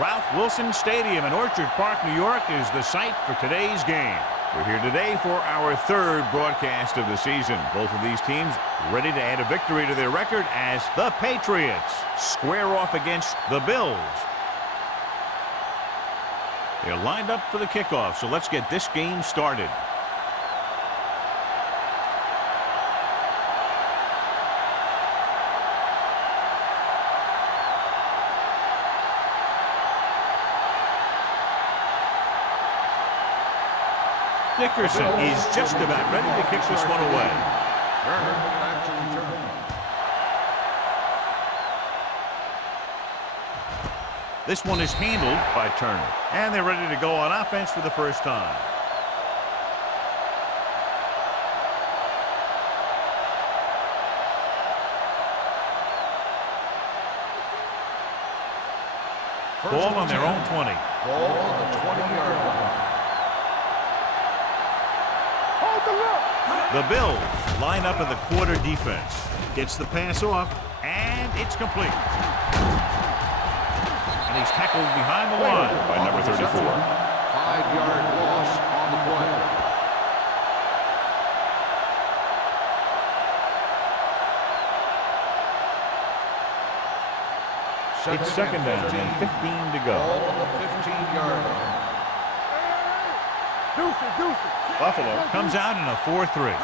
Ralph Wilson Stadium in Orchard Park, New York is the site for today's game. We're here today for our third broadcast of the season. Both of these teams ready to add a victory to their record as the Patriots square off against the Bills. They're lined up for the kickoff, so let's get this game started. Dickerson is just about ready to kick this one away. This one is handled by Turner. And they're ready to go on offense for the first time. Ball on their own 20. Ball on the 20-yard line. The Bills line up in the quarter defense. Gets the pass off, and it's complete. And he's tackled behind the line by number 34. 5-yard loss on the play. It's second down and 15 to go. Ball on the 15-yard line. Buffalo comes out in a 4-3.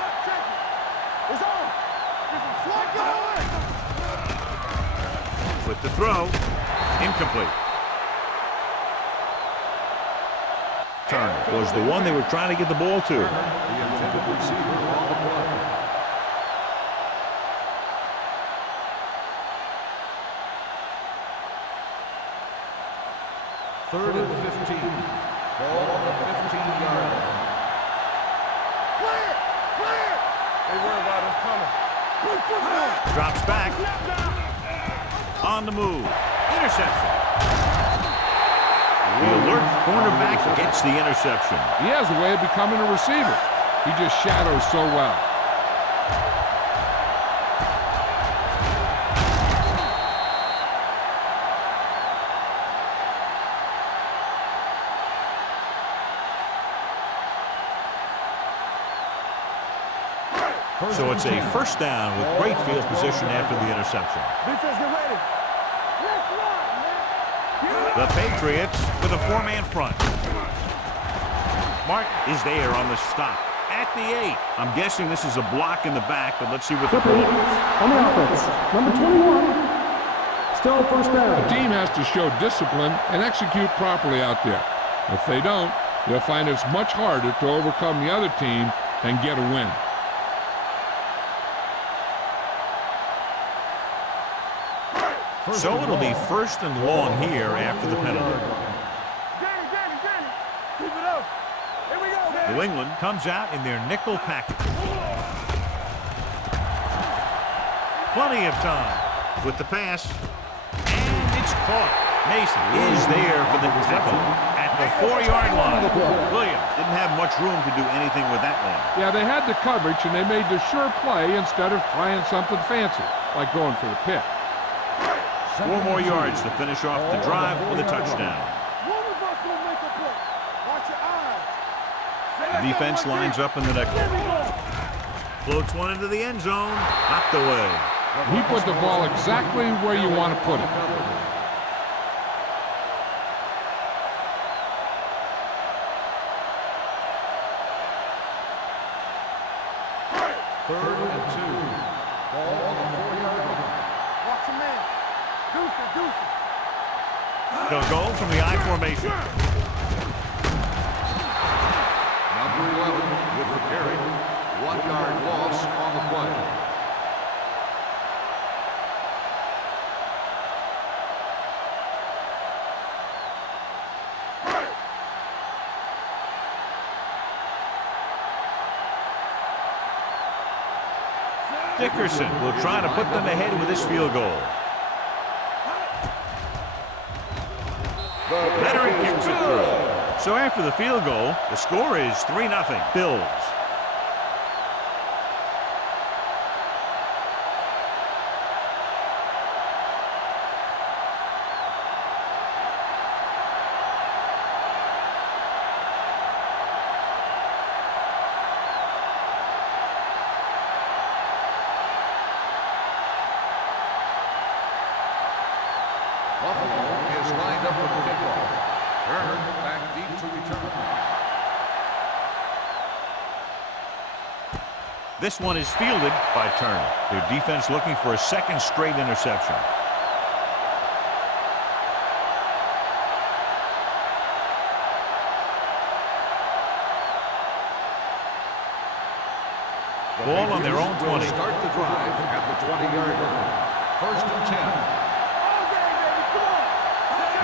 With the throw, incomplete. Turner was the one they were trying to get the ball to. The intended receiver on the play. Third and 15. Ball on the 15-yard line. Drops back. On the move. Interception. The alert cornerback gets the interception. He has a way of becoming a receiver. He just shadows so well. So it's a first down with great field position after the interception. Defense, get ready. The Patriots with a four-man front. Mark is there on the stop at the 8. I'm guessing this is a block in the back, but let's see what the call is. On the offense, number 21. Still first down. The team has to show discipline and execute properly out there. If they don't, they'll find it's much harder to overcome the other team and get a win. So it'll be first and long here after the penalty. Keep it up. Here we go. New England comes out in their nickel package. Plenty of time with the pass. And it's caught. Mason is there for the tackle at the 4-yard line. Williams didn't have much room to do anything with that one. Yeah, they had the coverage, and they made the sure play instead of trying something fancy, like going for the pick. 4 more yards to finish off the drive with a touchdown. The defense lines up in the nickel. Floats one into the end zone. Knocked away. He put the ball exactly where you want to put it. Third and 2. Ball on the 4-yard line. Watch your man. Deuce. They'll go from the I formation. Number 11 with the carry. 1-yard loss on the play. Dickerson will try to put them ahead with this field goal. Veteran kicks it through. So after the field goal, the score is 3-0 Bills. Buffalo is lined up for the kickoff. Turner back deep to return. This one is fielded by Turner. Their defense looking for a second straight interception. Ball on their own 20. Start the drive at the 20-yard line. First and 10.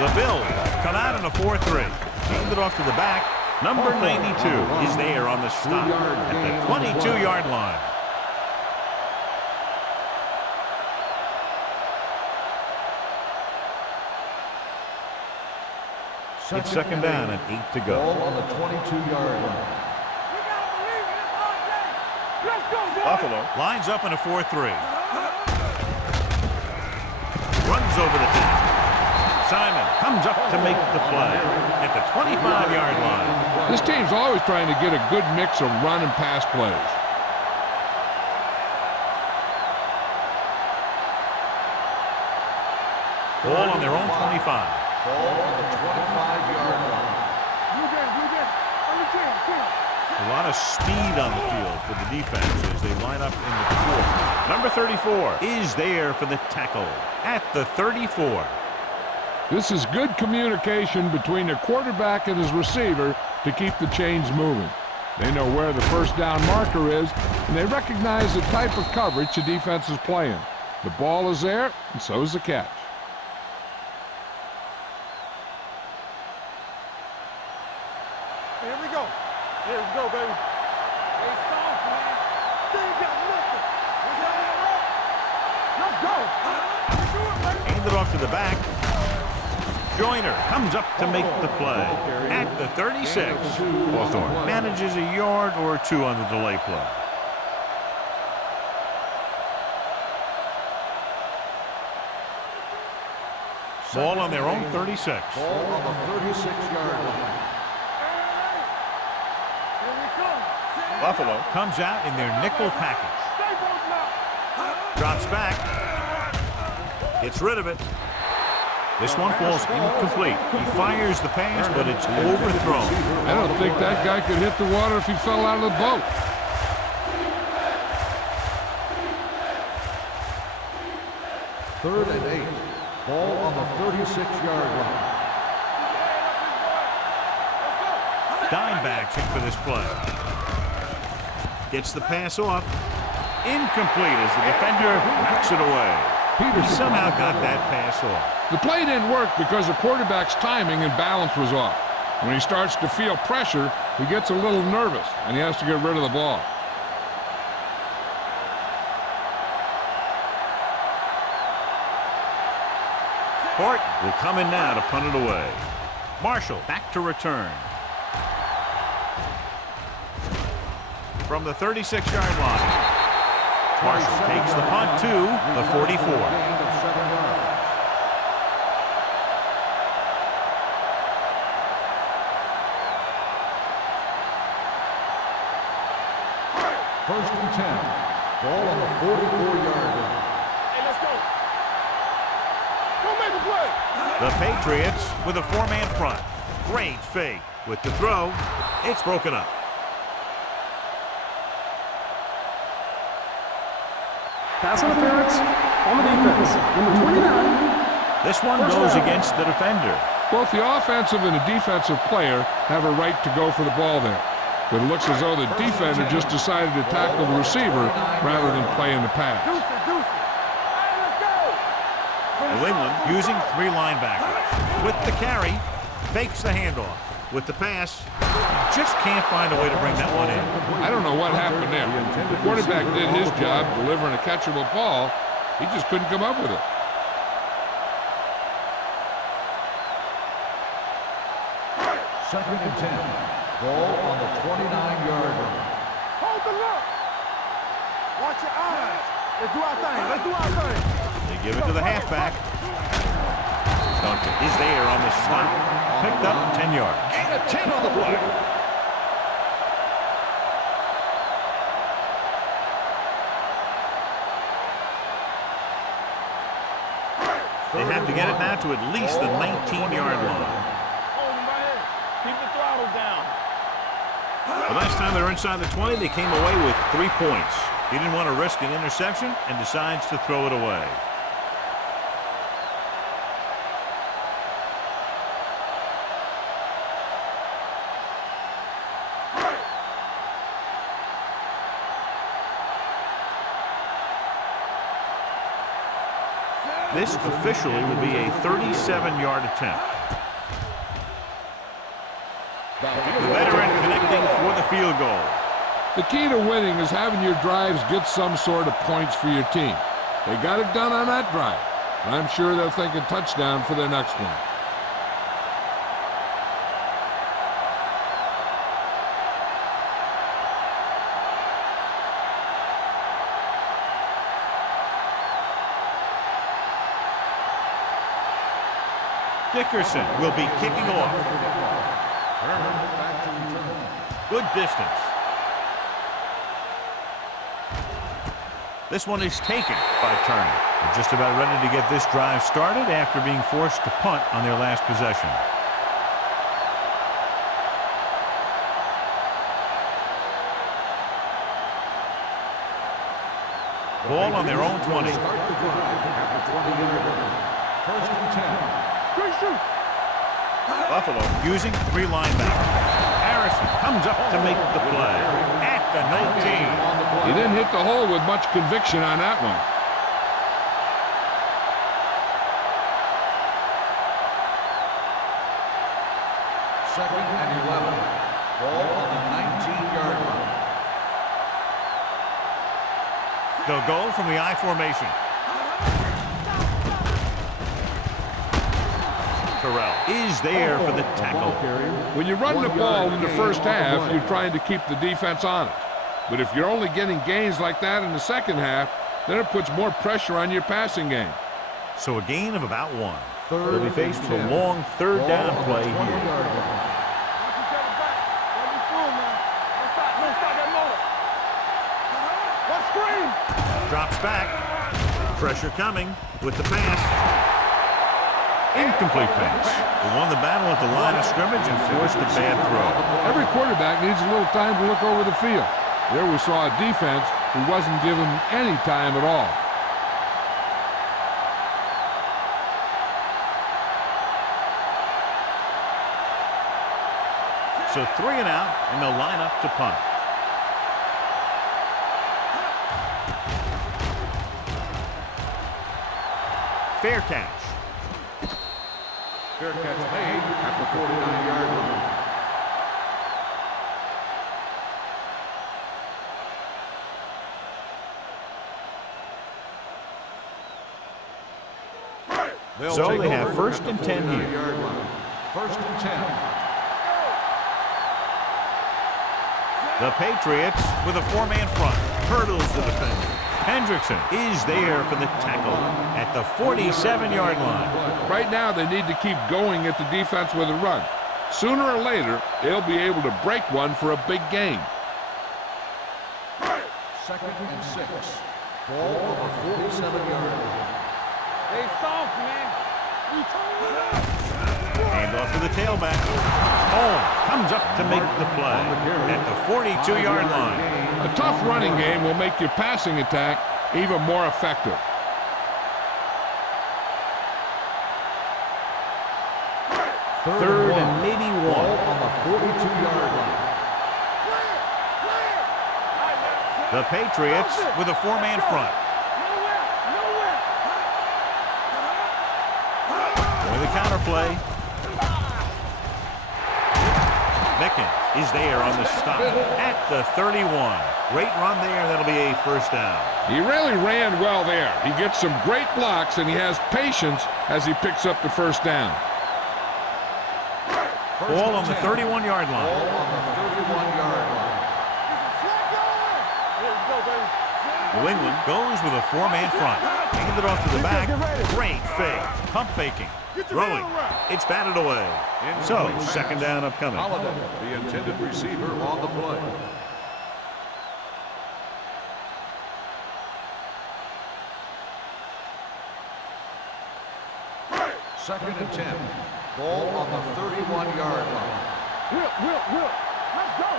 The Bills come out in a 4-3. Hand it off to the back. Number 92 is there on the stop at the 22-yard line. It's second down and 8 to go. Ball on the 22-yard line. Buffalo lines up in a 4-3. Runs over the top. Simon comes up to make the play at the 25-yard line. This team's always trying to get a good mix of run and pass plays. Ball on their own 25. Ball on the 25-yard line. A lot of speed on the field for the defense as they line up in the 4. Number 34 is there for the tackle at the 34. This is good communication between the quarterback and his receiver to keep the chains moving. They know where the first down marker is, and they recognize the type of coverage the defense is playing. The ball is there, and so is the catch. Here we go. Here we go, baby. Hey, soft, man. They ain't got nothing. Let's go. Hand it off to the back. Joyner comes up to make the play at the 36. Hawthorne manages a yard or two on the delay play. Ball on their own 36. Ball on the 36-yard line. Buffalo comes out in their nickel package. Drops back. Gets rid of it. This one falls incomplete. He fires the pass, but it's overthrown. I don't think that guy could hit the water if he fell out of the boat. Third and 8. Ball on the 36-yard line. Dime backs in for this play. Gets the pass off. Incomplete as the defender knocks it away. He somehow got that pass off. The play didn't work because the quarterback's timing and balance was off. When he starts to feel pressure, he gets a little nervous, and he has to get rid of the ball. Horton will come in now to punt it away. Marshall back to return. From the 36-yard line. Marshall takes the punt to the 44. First and 10. Ball on the 44-yard line. Hey, let's go. Go make the play. The Patriots with a 4-man front. Great fake. With the throw, it's broken up. Pass interference on the defense. Number 29. This one goes against the defender. Both the offensive and the defensive player have a right to go for the ball there. But it looks as though the defender just decided to tackle the receiver rather than playing the pass. New England using 3 linebackers. With the carry, fakes the handoff. With the pass, just can't find a way to bring that one in. I don't know what happened there. The quarterback did his job delivering a catchable ball. He just couldn't come up with it. Second and 10. Ball on the 29-yard line. Hold the look. Watch your eyes. Let's do our thing. Let's do our thing. They give it to the halfback. Duncan is there on the stop. Picked up 10 yards. And a 10 on the play. They have to get it now to at least the 19-yard line. Keep the throttle down. The last time they were inside the 20, they came away with 3 points. He didn't want to risk an interception and decides to throw it away. This officially will be a 37-yard attempt. The veteran connecting for the field goal. The key to winning is having your drives get some sort of points for your team. They got it done on that drive. And I'm sure they're thinking touchdown for their next one. Dickerson will be kicking off. Good distance. This one is taken by Turner. They're just about ready to get this drive started after being forced to punt on their last possession. Ball on their own 20. First and 10. Buffalo using 3 linebackers. Harrison comes up to make the play at the 19. He didn't hit the hole with much conviction on that one. Second and 11. Ball on the 19-yard line. They'll go from the I formation. Terrell is there for the tackle. When you run the ball in the first half, you're trying to keep the defense on it. But if you're only getting gains like that in the second half, then it puts more pressure on your passing game. So a gain of about 1. They'll be faced with a long third down play here. Drops back. Pressure coming with the pass. Incomplete pass. They won the battle at the line of scrimmage and forced a bad throw. Every quarterback needs a little time to look over the field. There we saw a defense who wasn't given any time at all. So 3 and out, and they'll line up to punt. Fair catch. Fair catch made at the 49-yard line. So they have first and 10 here. First and 10. The Patriots with a 4-man front. Hurdles the defender. Hendrickson is there for the tackle at the 47-yard line. Right now, they need to keep going at the defense with a run. Sooner or later, they'll be able to break one for a big gain. Second and 6. Ball on the 47-yard line. Hey, soft, man. Hand off to the tailback. Holmes comes up to make the play at the 42-yard line. A tough running game will make your passing attack even more effective. Third and maybe 1. On the 42-yard line. The Patriots with a 4-man front. With a counter play. Mickens is there on the stop at the 31. Great run there. That'll be a first down. He really ran well there. He gets some great blocks, and he has patience as he picks up the first down. Ball on the 31-yard line. Ball on the 31-yard line. New England goes with a 4-man front. Hand it off to the back. Great fake. Pump faking. Throwing. It's batted away. So, second down upcoming. Holiday, the intended receiver on the play. Second and 10. Ball on the 31-yard line. Whip. Let's go.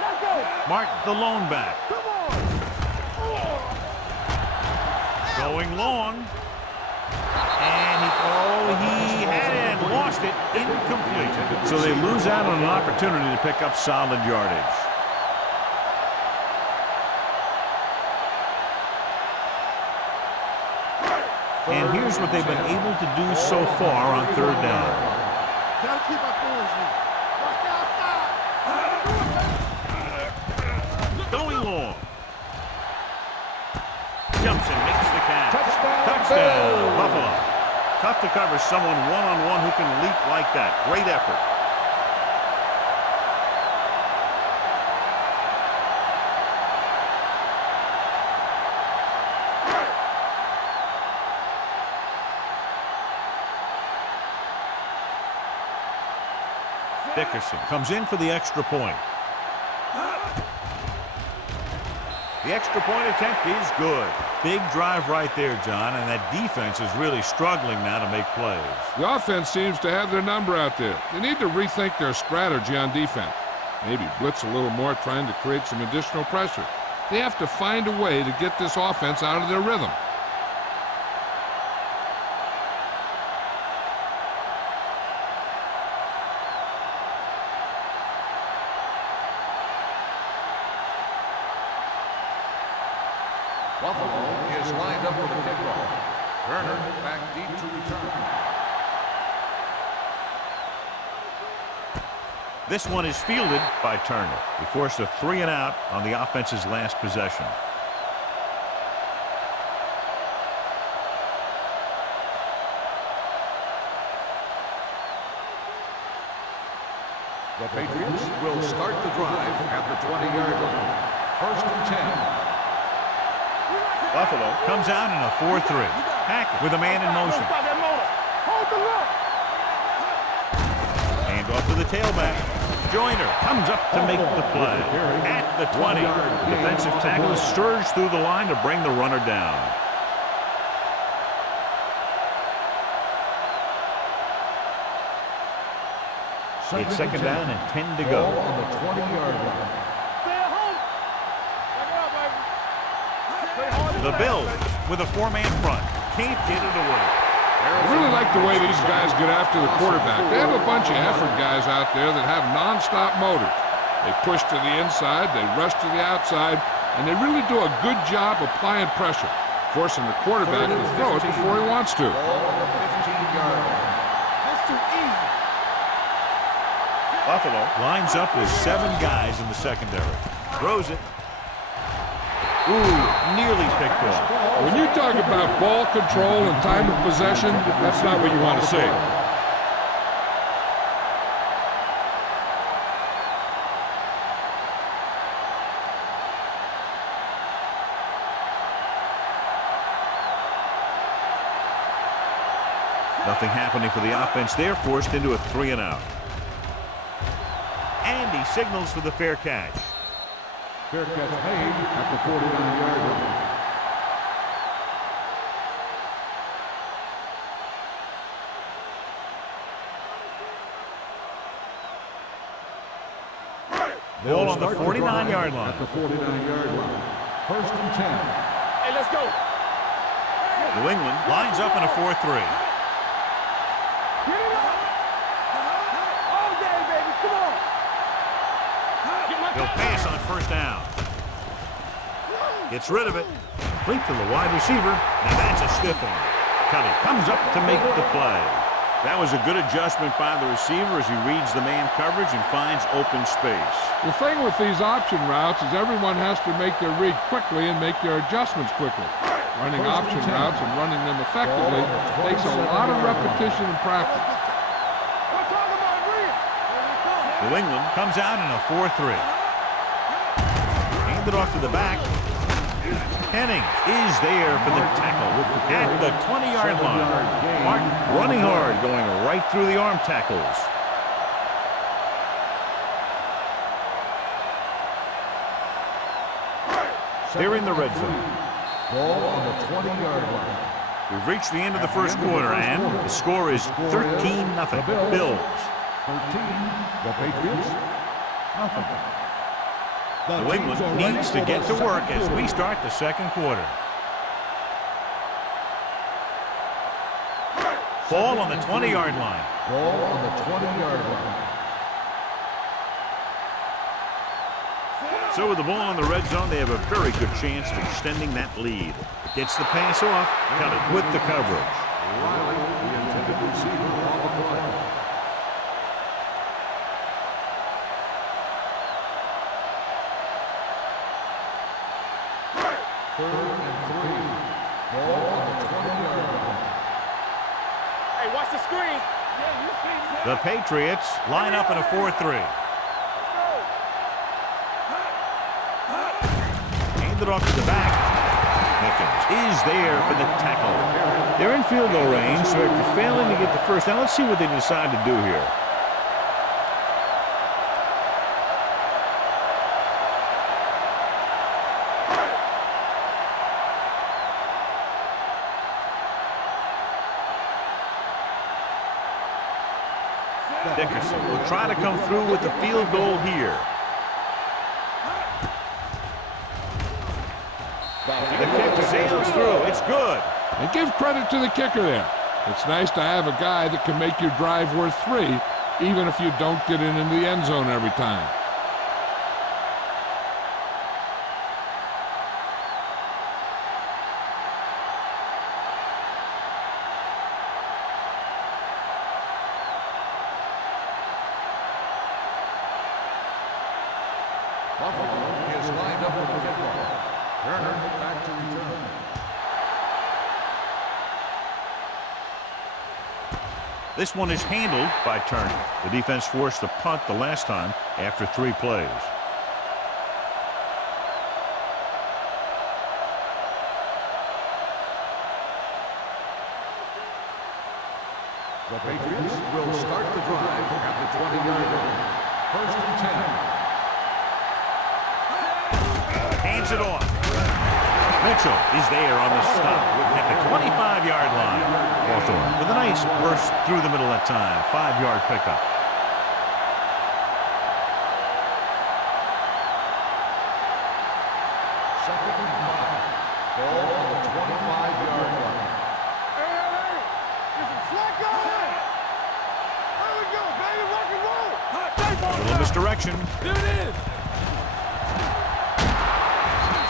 Let's go. Martin, the lone back. Come on. Going long. And he had it and lost it. Incomplete. So they lose out on an opportunity to pick up solid yardage. And here's what they've been able to do so far on third down. Gotta keep our boys here. Watch the outside. Going long. Jumps and makes the catch. Touchdown, Buffalo. Tough to cover someone one-on-one who can leap like that. Great effort. Dickerson comes in for the extra point. The extra point attempt is good. Big drive right there, John, and that defense is really struggling now to make plays. The offense seems to have their number out there. They need to rethink their strategy on defense. Maybe blitz a little more, trying to create some additional pressure. They have to find a way to get this offense out of their rhythm. Buffalo is lined up for the kickoff. Turner back deep to return. This one is fielded by Turner. He forced a 3-and-out on the offense's last possession. The Patriots will start the drive at the 20-yard line. First and 10. Buffalo comes out in a 4-3. Hackett with a man in motion. Hold the look. Hand off to the tailback. Joyner comes up to make the play. At the 20. Defensive tackle surge through the line to bring the runner down. It's second down and 10 to go. On the 20-yard line. Stay at home. The Bills with a 4-man front. Can't get it away. I really like the way these guys get after the quarterback. They have a bunch of effort guys out there that have nonstop motors. They push to the inside, they rush to the outside, and they really do a good job applying pressure, forcing the quarterback to throw it before he wants to. Ball on the 15-yard line. That's too easy. Buffalo lines up with 7 guys in the secondary. Throws it. Ooh, nearly picked off. When you talk about ball control and time of possession, that's not what you want to see. Nothing happening for the offense. They're forced into a 3-and-out. And he signals for the fair catch. Fair catch made at the 49-yard line. Ball on the 49-yard line. At the 49-yard line. First and 10. Hey, let's go. New England lines up in a 4-3. Get it up. All day, baby. Come on. Get my He'll pass on first down. Gets rid of it. Blink to the wide receiver. Now that's a stiff arm. Kelly comes up to make the play. That was a good adjustment by the receiver as he reads the man coverage and finds open space. The thing with these option routes is everyone has to make their read quickly and make their adjustments quickly. Running option routes and running them effectively takes a lot of repetition and practice. We're talking about real. New England comes out in a 4-3. Handed off to the back. Henning is there for the tackle at the 20-yard line. Martin running hard, going right through the arm tackles. They're in the red zone. Ball on the 20-yard line. We've reached the end of the first quarter, and the score is 13-0. Bills. 13, the Patriots, nothing. New England needs to get to work as we start the second quarter. Ball on the 20-yard line. Ball on the 20-yard line. So with the ball in the red zone, they have a very good chance of extending that lead. Gets the pass off, cut it with the coverage. Riley, the intended receiver on the play. Third and 3. Ball on the 20-yard line. Hey, watch the screen. Yeah, you see that. The Patriots line up in a 4-3. Handed off to the back. Mickens is there for the tackle. They're in field goal range, so after failing to get the first down, let's see what they decide to do here. Dickerson will try to come through with the field goal here. The kick sails through. It's good. And give credit to the kicker there. It's nice to have a guy that can make your drive worth 3, even if you don't get it in the end zone every time. Buffalo is lined up for the kickoff. Turner back to return. This one is handled by Turner. The defense forced a punt the last time after 3 plays. The Patriots will start the drive at the 20-yard line. First and 10. Hands it off. Mitchell is there on the stop at the 25-yard line. Hawthorne with a nice burst through the middle that time. 5-yard pickup. Second and 5. Ball on the 25-yard line. Hey, this is slack on. There we go, baby, rock and roll. A little misdirection. There it is.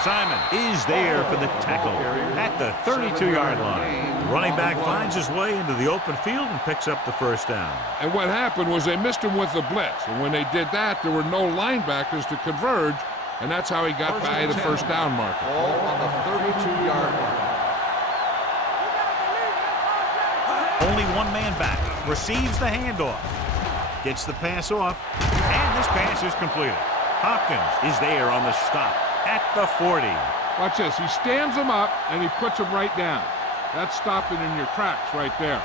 Simon is there for the tackle at the 32-yard line. The running back finds his way into the open field and picks up the first down. And what happened was they missed him with the blitz. And when they did that, there were no linebackers to converge, and that's how he got by the first down marker. Ball on the 32-yard line. Only one man back. Receives the handoff. Gets the pass off. And this pass is completed. Hopkins is there on the stop at the 40. Watch this. He stands him up, and he puts him right down. That's stopping in your tracks right there.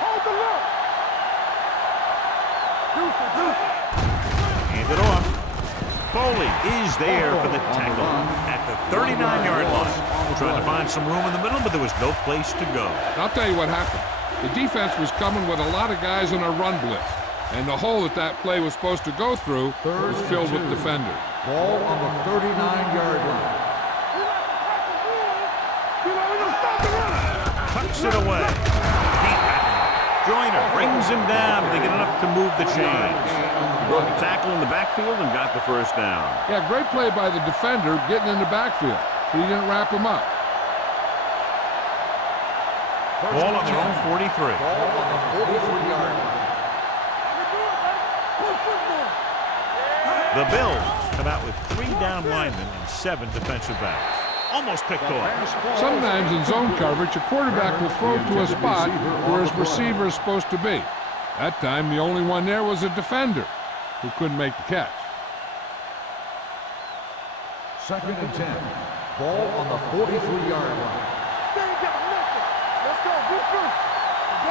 Hold the look. Hand it off. Foley is there for the tackle at the 39-yard line. Trying to find some room in the middle, but there was no place to go. I'll tell you what happened. The defense was coming with a lot of guys in a run blitz, and the hole that play was supposed to go through was filled with defenders. Ball on the 39-yard line. Tucks it away. Joyner brings him down, but they get enough to move the chains. He broke a tackle in the backfield and got the first down. Yeah, great play by the defender getting in the backfield, but he didn't wrap him up. Ball on their own 43. Ball on the 43-yard line. The Bills come out with 3 down linemen and 7 defensive backs. Almost picked off. Sometimes in zone coverage, a quarterback will throw to a spot where his receiver is supposed to be. That time, the only one there was a defender who couldn't make the catch. Second and 10. Ball on the 43-yard line.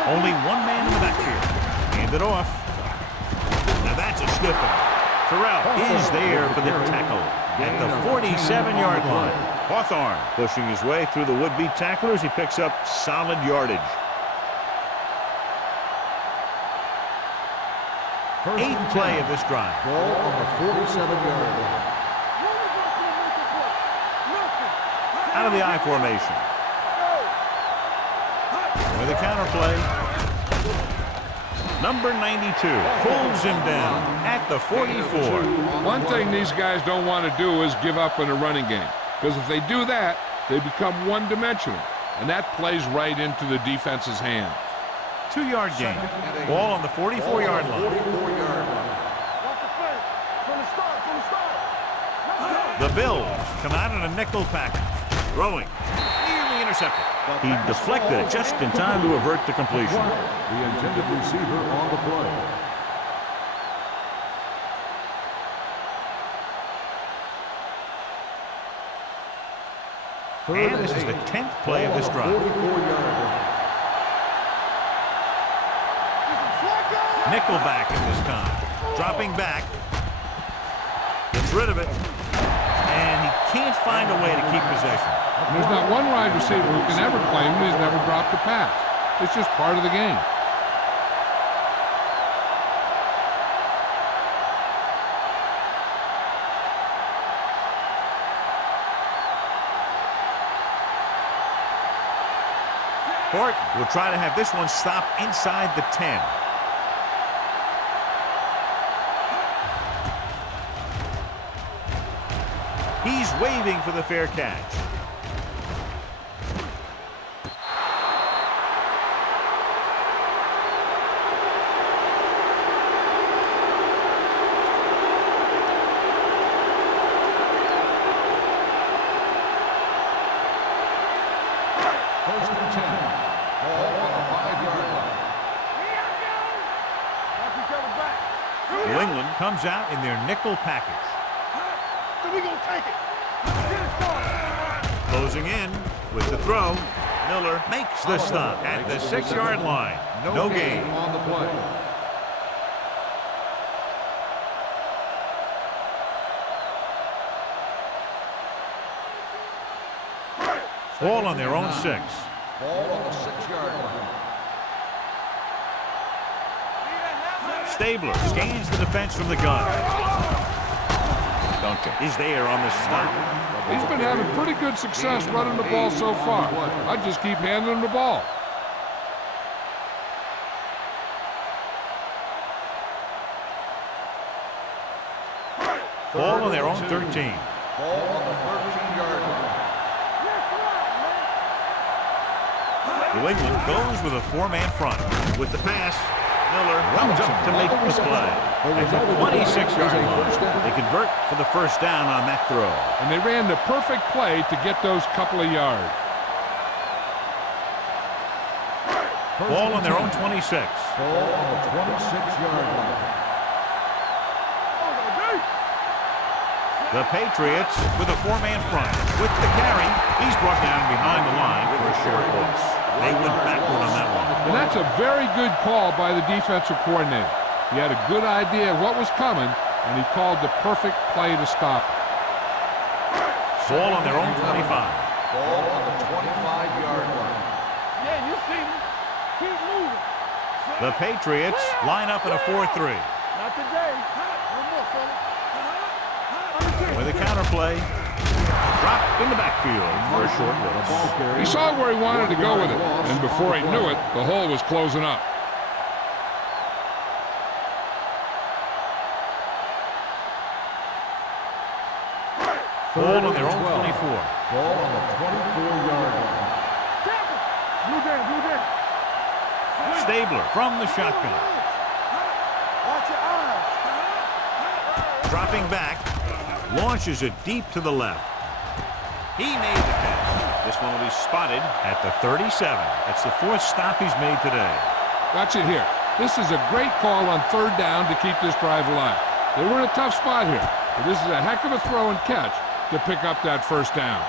Only one man in the backfield. Hand it off. Now that's a stiff one. Terrell is there for the tackle at the 47-yard line. Hawthorne pushing his way through the would-be tacklers. He picks up solid yardage. Eighth play of this drive. Ball on the 47-yard line. Out of the I formation. With a counter play. Number 92 pulls him down at the 44. One thing these guys don't want to do is give up in a running game. Because if they do that, they become one-dimensional. And that plays right into the defense's hand. 2-yard gain. Ball on the 44-yard line. The Bills come out in a nickel package. Throwing. Nearly intercepted. He deflected it just in time to avert the completion. The intended receiver on the play. And this is the 10th play of this drive. 44-yard line. Nickelback at this time. Dropping back. Gets rid of it. And he can't find a way to keep possession. There's not one wide receiver who can ever claim that he's never dropped a pass. It's just part of the game. Horton will try to have this one stop inside the 10. He's waving for the fair catch. First and 10. Ball on the 5-yard line. New England comes out in their nickel package. So we gonna take it. Closing in with the throw. Miller makes the stop at the 6-yard line. No gain. On the play. Ball on their own 6. Ball on the 6-yard line. Stabler scans the defense from the gun. Duncan is there on the stop. He's been having pretty good success running the ball so far. I just keep handing him the ball. Ball on their own 13. Ball on the 13-yard line. New England goes with a 4-man front. With the pass, Miller runs up to make the play. At the 26-yard line, they convert for the first down on that throw. And they ran the perfect play to get those couple of yards. Ball on their own 26. Ball on the 26-yard line. The Patriots with a 4-man front. With the carry, he's brought down behind the line for a short loss. They went backward on that one. And that's a very good call by the defensive coordinator. He had a good idea of what was coming, and he called the perfect play to stop it. Ball on their own 25. Ball on the 25-yard line. Yeah, you see me. Keep moving. The Patriots line up in a 4-3. Not today. One more, fella. With a counter play. Dropped in the backfield for a short loss. He saw where he wanted to go with it, and before he knew it, the hole was closing up. Ball on their own 24. Ball on the 24-yard line. Blue down. Stabler from the shotgun. Watch your eyes. Dropping back. Launches it deep to the left. He made the catch. This one will be spotted at the 37. That's the 4th stop he's made today. Watch it here. This is a great call on 3rd down to keep this drive alive. They were in a tough spot here, but this is a heck of a throw and catch to pick up that 1st down.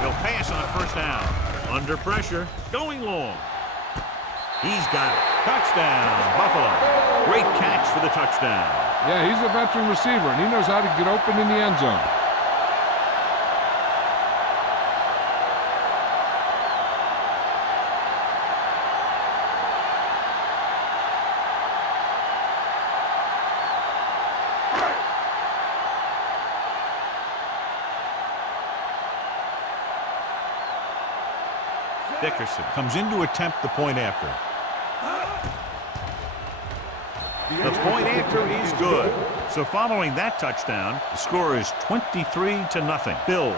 He'll pass on first down. Under pressure, going long. He's got it. Touchdown, Buffalo. Great catch for the touchdown. Yeah, he's a veteran receiver, and he knows how to get open in the end zone. Dickerson comes in to attempt the point after. The point after is good. So following that touchdown, the score is 23-0. Bills.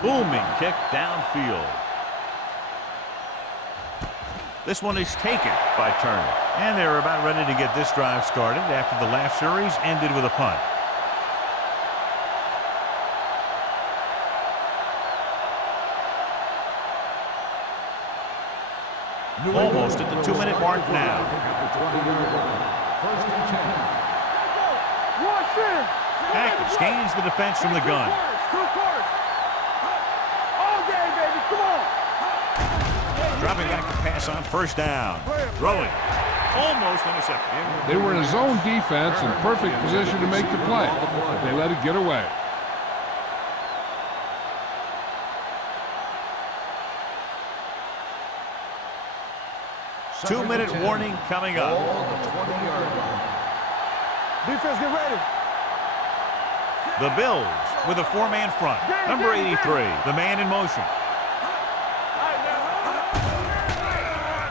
Booming kick downfield. This one is taken by Turner. And they're about ready to get this drive started after the last series ended with a punt. Almost at the 2-minute mark now. Hackett gains the defense from the gun. Dropping back to pass on first down. Throwing. Almost intercepted. They were in a zone defense in perfect position to make the play, but they let it get away. Two-minute warning coming up. Defense, get ready. The Bills with a four-man front. Number 83, the man in motion.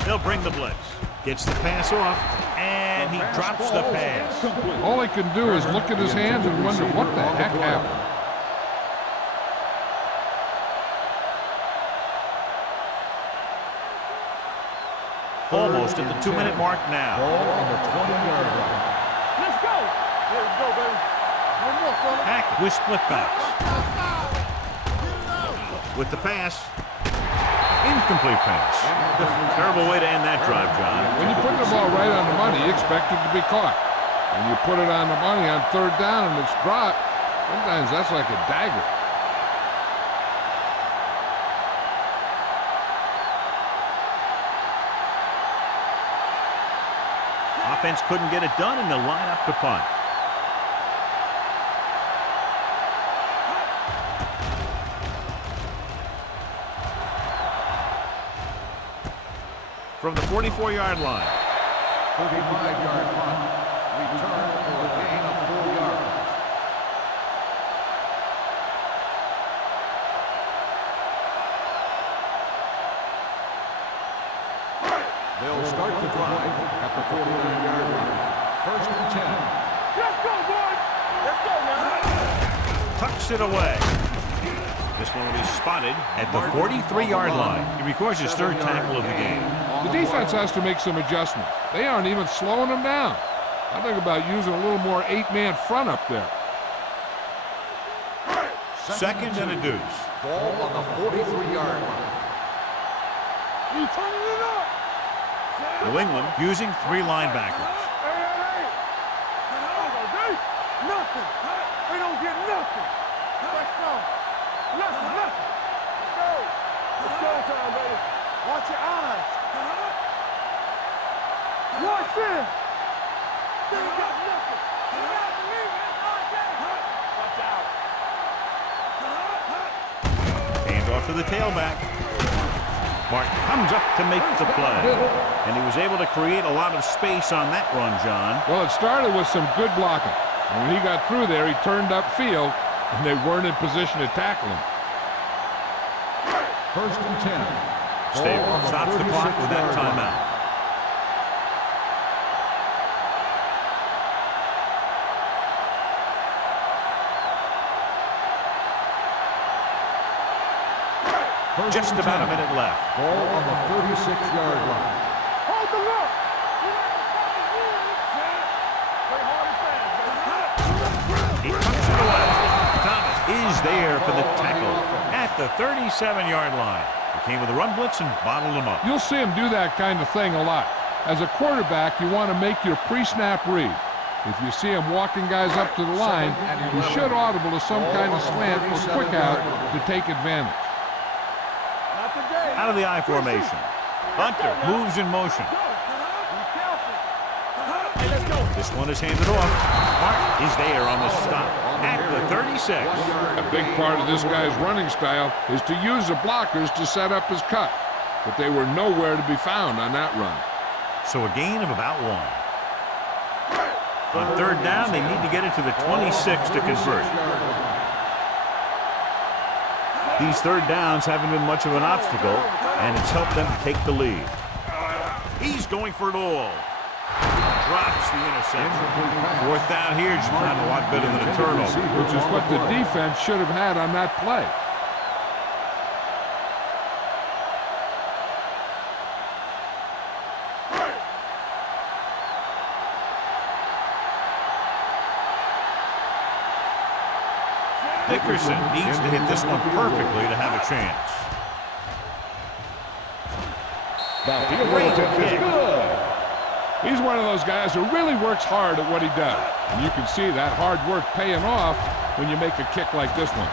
They'll bring the blitz. Gets the pass off, and he drops the pass. All he can do is look at his hands and wonder what the heck happened. Almost at the 2-minute mark now. On the 20-yard line. Let's go. Let's go, baby. One more, fella. Hackett with split backs. With the pass. Incomplete pass. Terrible way to end that drive, John. When you put the ball right on the money, you expect it to be caught. When you put it on the money on third down and it's dropped, sometimes that's like a dagger. Offense couldn't get it done, and they'll line up to punt. From the 44-yard line. 35-yard punt. Return for a gain of 4 yards. They'll start the drive at the 49-yard line. First and 10. Let's go, boys. Let's go, man. Tucks it away. This one will be spotted at the 43-yard line. He records his third tackle of the game. The defense has to make some adjustments. They aren't even slowing them down. I think about using a little more 8-man front up there. Second and a deuce. Ball on the 43-yard line. You turning it up. New England using 3 linebackers. Hey. Nothing. They don't get nothing. Let's go. Nothing. Let's go. It's showtime, baby. Watch your eyes. Watch in. They ain't got nothing. Watch out. Hand off to the tailback. Martin comes up to make the play. And he was able to create a lot of space on that run, John. Well, it started with some good blocking. And when he got through there, he turned upfield, and they weren't in position to tackle him. First and 10. Stabler stops the clock with that timeout. Just about a minute left. Ball on the 36-yard line. Hold the look. Play hard and fast, baby. He comes to the left. Thomas is there for the tackle at the 37-yard line. He came with a run blitz and bottled him up. You'll see him do that kind of thing a lot. As a quarterback, you want to make your pre-snap read. If you see him walking guys up to the line, you should audible to some kind of slant or quick out to take advantage. Not today. Out of the I formation. Hunter moves in motion. Hey, let's go. This one is handed off. Martin is there on the stop at the 36. A big part of this guy's running style is to use the blockers to set up his cut, but they were nowhere to be found on that run. So a gain of about 1. On third down, they need to get it to the 26 to convert. These third downs haven't been much of an obstacle, and it's helped them take the lead. He's going for it all. Drops the interception. Fourth down here, just not a lot better than a turnover. Which is what the defense should have had on that play. Dickerson needs to hit this one perfectly to have a chance. Great kick. He's one of those guys who really works hard at what he does. And you can see that hard work paying off when you make a kick like this one.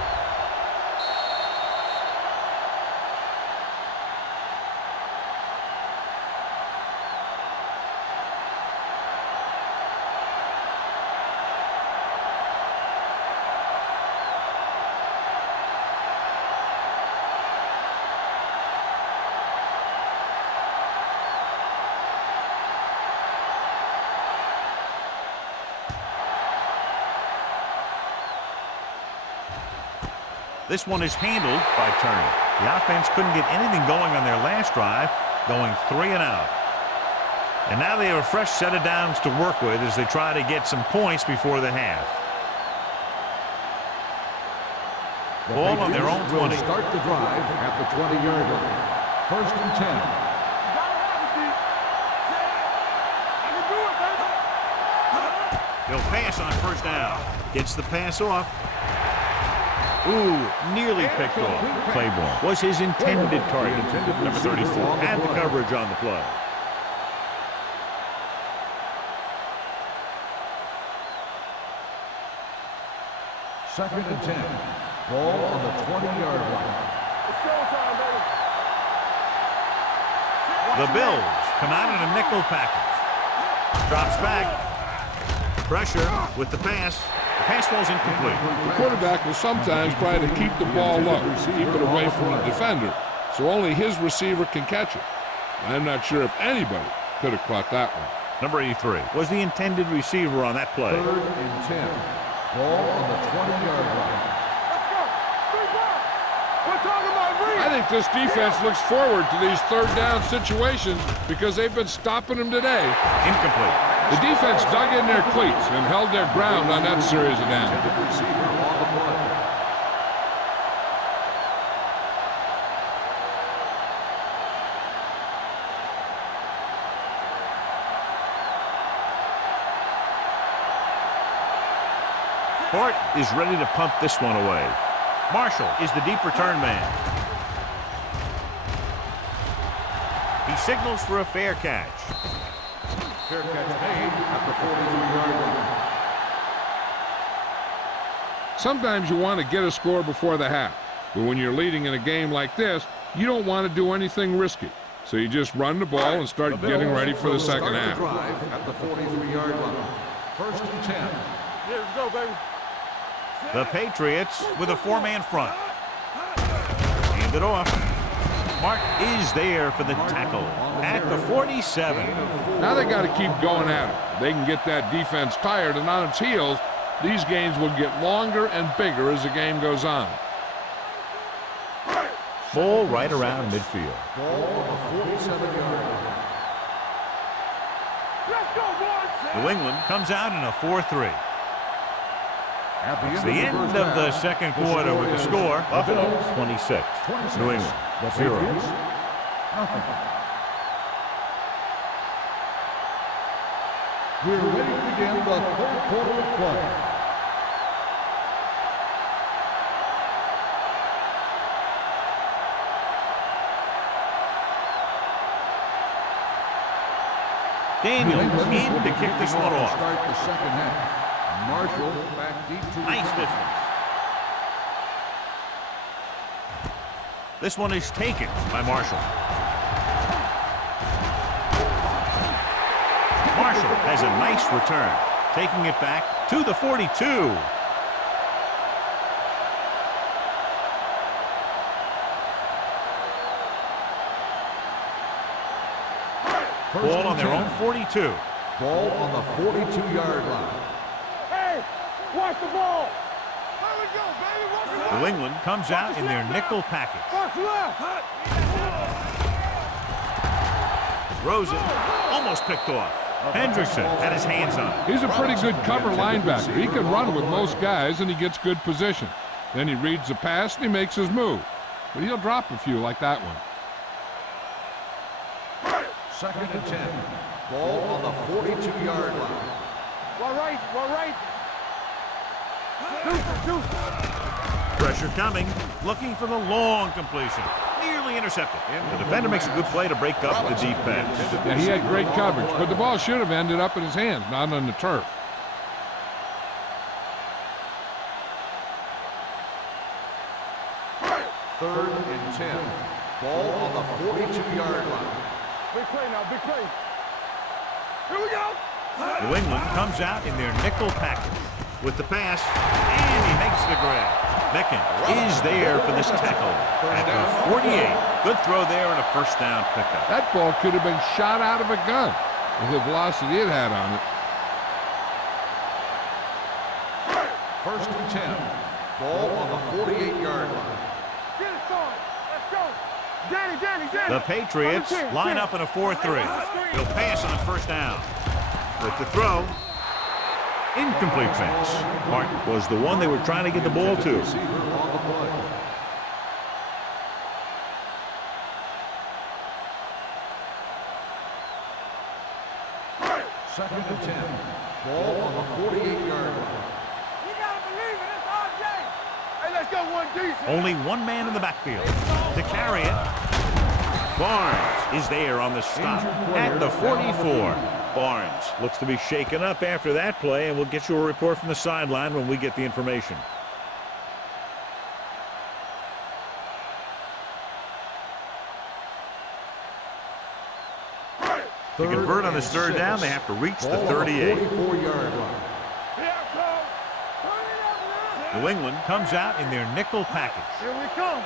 This one is handled by Turner. The offense couldn't get anything going on their last drive, going 3 and out. And now they have a fresh set of downs to work with as they try to get some points before the half. Ball on their own 20. Start the drive at the 20-yard line. First and 10. He'll pass on first down. Gets the pass off. Ooh, nearly picked off. Claiborne was his intended target. Number 34 had the coverage on the play. Second and 10. Ball on the 20-yard line. The Bills come out in a nickel package. Drops back. Pressure with the pass. The pass falls incomplete. The quarterback will sometimes try to keep the ball low, keep it away from the defender, so only his receiver can catch it. I'm not sure if anybody could have caught that one. Number 83 was the intended receiver on that play. Third and 10. Ball on the 20-yard line. Let's go. 3 balls. We're talking about read. I think this defense looks forward to these third down situations because they've been stopping them today. Incomplete. The defense dug in their cleats and held their ground on that series of downs. Receiver on the play. Fort is ready to pump this one away. Marshall is the deep return man. He signals for a fair catch. Fair catch made at the 43-yard line. Sometimes you want to get a score before the half, but when you're leading in a game like this, you don't want to do anything risky. So you just run the ball and start getting ready for the second half. Drive at the 43-yard line. First and 10. Yeah, let's go, baby. The Patriots with a 4-man front. Hand it off. Mark is there for the tackle at the 47. Now they got to keep going at it. They can get that defense tired and on its heels. These games will get longer and bigger as the game goes on. Ball right around midfield. Ball on the 47-yard line. Let's go, boys. New England comes out in a 4-3. At It's the end first of the half, second quarter with the score. Buffalo 26. New England 0. Nothing. We're ready to begin the third quarter of play. Daniels in to kick this one off. Start the second half. Marshall back deep to Nice distance. This one is taken by Marshall. Marshall has a nice return, taking it back to the 42. Ball on their own 42. Ball on the 42-yard line. Hey, watch the ball. There we go, baby. Watch the ball. New England comes out in their nickel package. Watch left. Throws it. Almost picked off. Hendrickson had his hands on it. He's a pretty good cover linebacker. He can run with most guys, and he gets good position. Then he reads the pass, and he makes his move. But he'll drop a few like that one. Second and 10. Ball on the 42-yard line. Well, right. Deuce. Pressure coming. Looking for the long completion. Nearly intercepted. The defender makes a good play to break up the deep pass. Yeah, he had great coverage, but the ball should have ended up in his hands, not on the turf. Third and 10. Ball on the 42-yard line. Big play now, big play. Here we go. New England comes out in their nickel package with the pass, and he makes the grab. Micken is there for this tackle at the 48. Good throw there and a first down pickup. That ball could have been shot out of a gun with the velocity it had on it. First and 10. Ball on the 48-yard line. Get it, son. Let's go. Danny. The Patriots line up in a 4-3. He'll pass on first down. With the throw, incomplete pass. Martin was the one they were trying to get the ball to. Second and 10. Ball on the 48-yard line. You gotta believe it. It's RJ. Hey, let's go one decent. Only one man in the backfield to carry it. Barnes is there on the stop at the 44. Barnes looks to be shaken up after that play, and we'll get you a report from the sideline when we get the information. To convert on this third down, they have to reach the 38. 44-yard line. New England comes out in their nickel package. Here we come.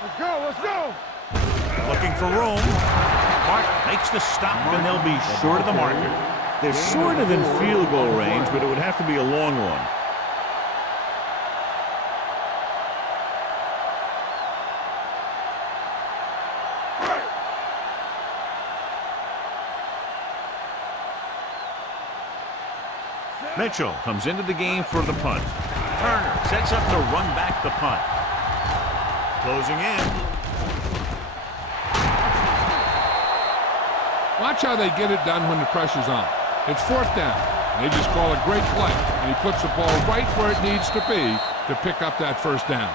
Let's go. Looking for room. Mark makes the stop, and they'll be short of the marker. They're sort of in field goal range, but it would have to be a long one. Mitchell comes into the game for the punt. Turner sets up to run back the punt. Closing in. Watch how they get it done when the pressure's on. It's fourth down. They just call a great play, and he puts the ball right where it needs to be to pick up that first down.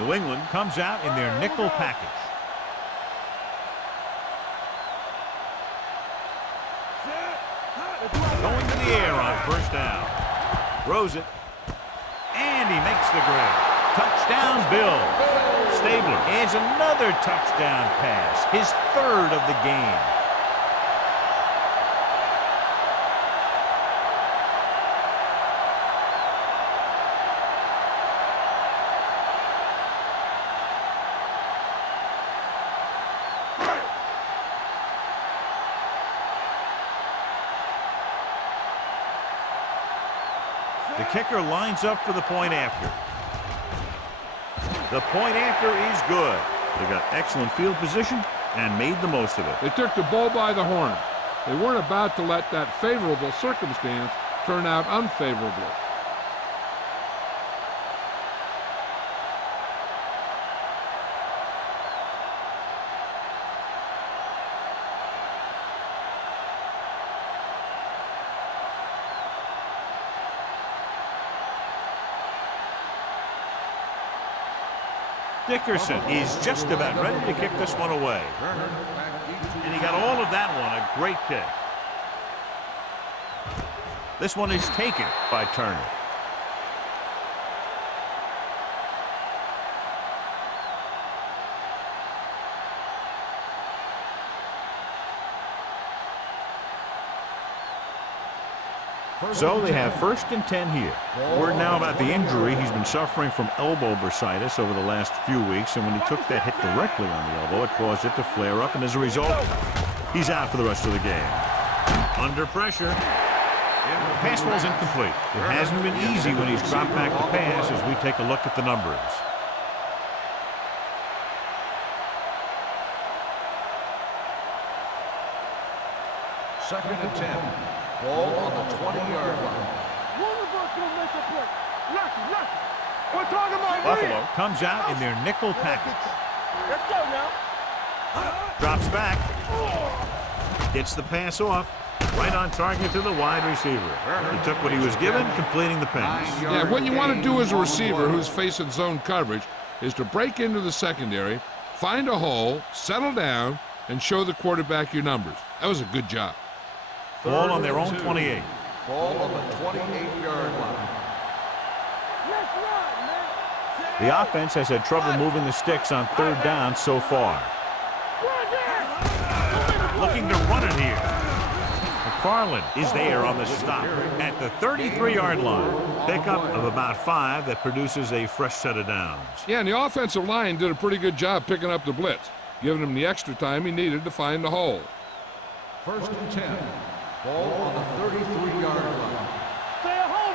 New England comes out in their nickel package. Going to the air on first down. Throws it. And he makes the grab. Touchdown, Bill. Stabler adds another touchdown pass. His third of the game. The kicker lines up for the point after. The point after is good. They got excellent field position and made the most of it. They took the bull by the horn. They weren't about to let that favorable circumstance turn out unfavorably. Dickerson is just about ready to kick this one away. And he got all of that one, a great kick. This one is taken by Turner. So they have 1st and 10 here. Word now about the injury. He's been suffering from elbow bursitis over the last few weeks, and when he took that hit directly on the elbow, it caused it to flare up, and as a result, he's out for the rest of the game. Under pressure. Pass ball's incomplete. It hasn't been easy when he's dropped back to pass as we take a look at the numbers. Second and 10. Ball on the 20-yard line. One of us gonna make a play. Lucky. We're talking about Buffalo comes out in their nickel package. Let's go now. Drops back. Gets the pass off. Right on target to the wide receiver. He took what he was given, completing the pass. Yeah, what you want to do as a receiver who's facing zone coverage is to break into the secondary, find a hole, settle down, and show the quarterback your numbers. That was a good job. Ball on their own 28. Ball on the 28-yard line. Let's run, man. The offense has had trouble moving the sticks on 3rd down so far. Looking to run it here. McFarland is there on the stop at the 33-yard line. Pickup of about 5 that produces a fresh set of downs. Yeah, and the offensive line did a pretty good job picking up the blitz, giving him the extra time he needed to find the hole. 1st and 10. Ball on the 33-yard line. Stay at home.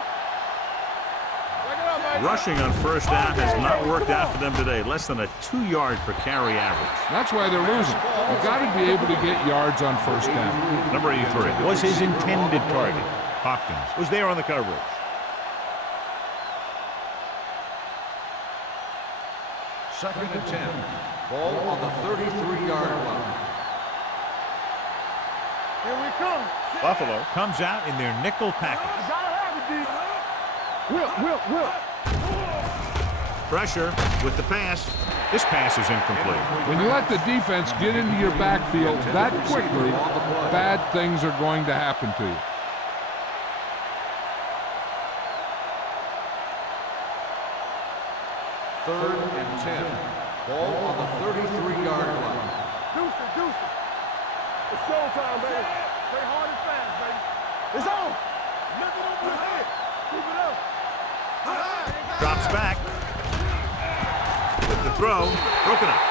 Break it up, baby. Rushing on 1st down has not worked out for them today. Less than a 2-yard per carry average. That's why they're losing. You've got to be able to get yards on 1st down. Number 83 was his intended target. Hopkins was there on the coverage. Second and 10. Ball on the 33-yard line. Here we come. Buffalo comes out in their nickel package. Gotta have it, D. Will. Pressure with the pass. This pass is incomplete. When you let the defense get into your backfield that quickly, bad things are going to happen to you. Third and 10. Ball on the 33-yard line. Deuce it. It's showtime, baby. Play hard and fast, baby. It's on. Nothing over your head. Keep it up. Drops back. With the throw. Broken up.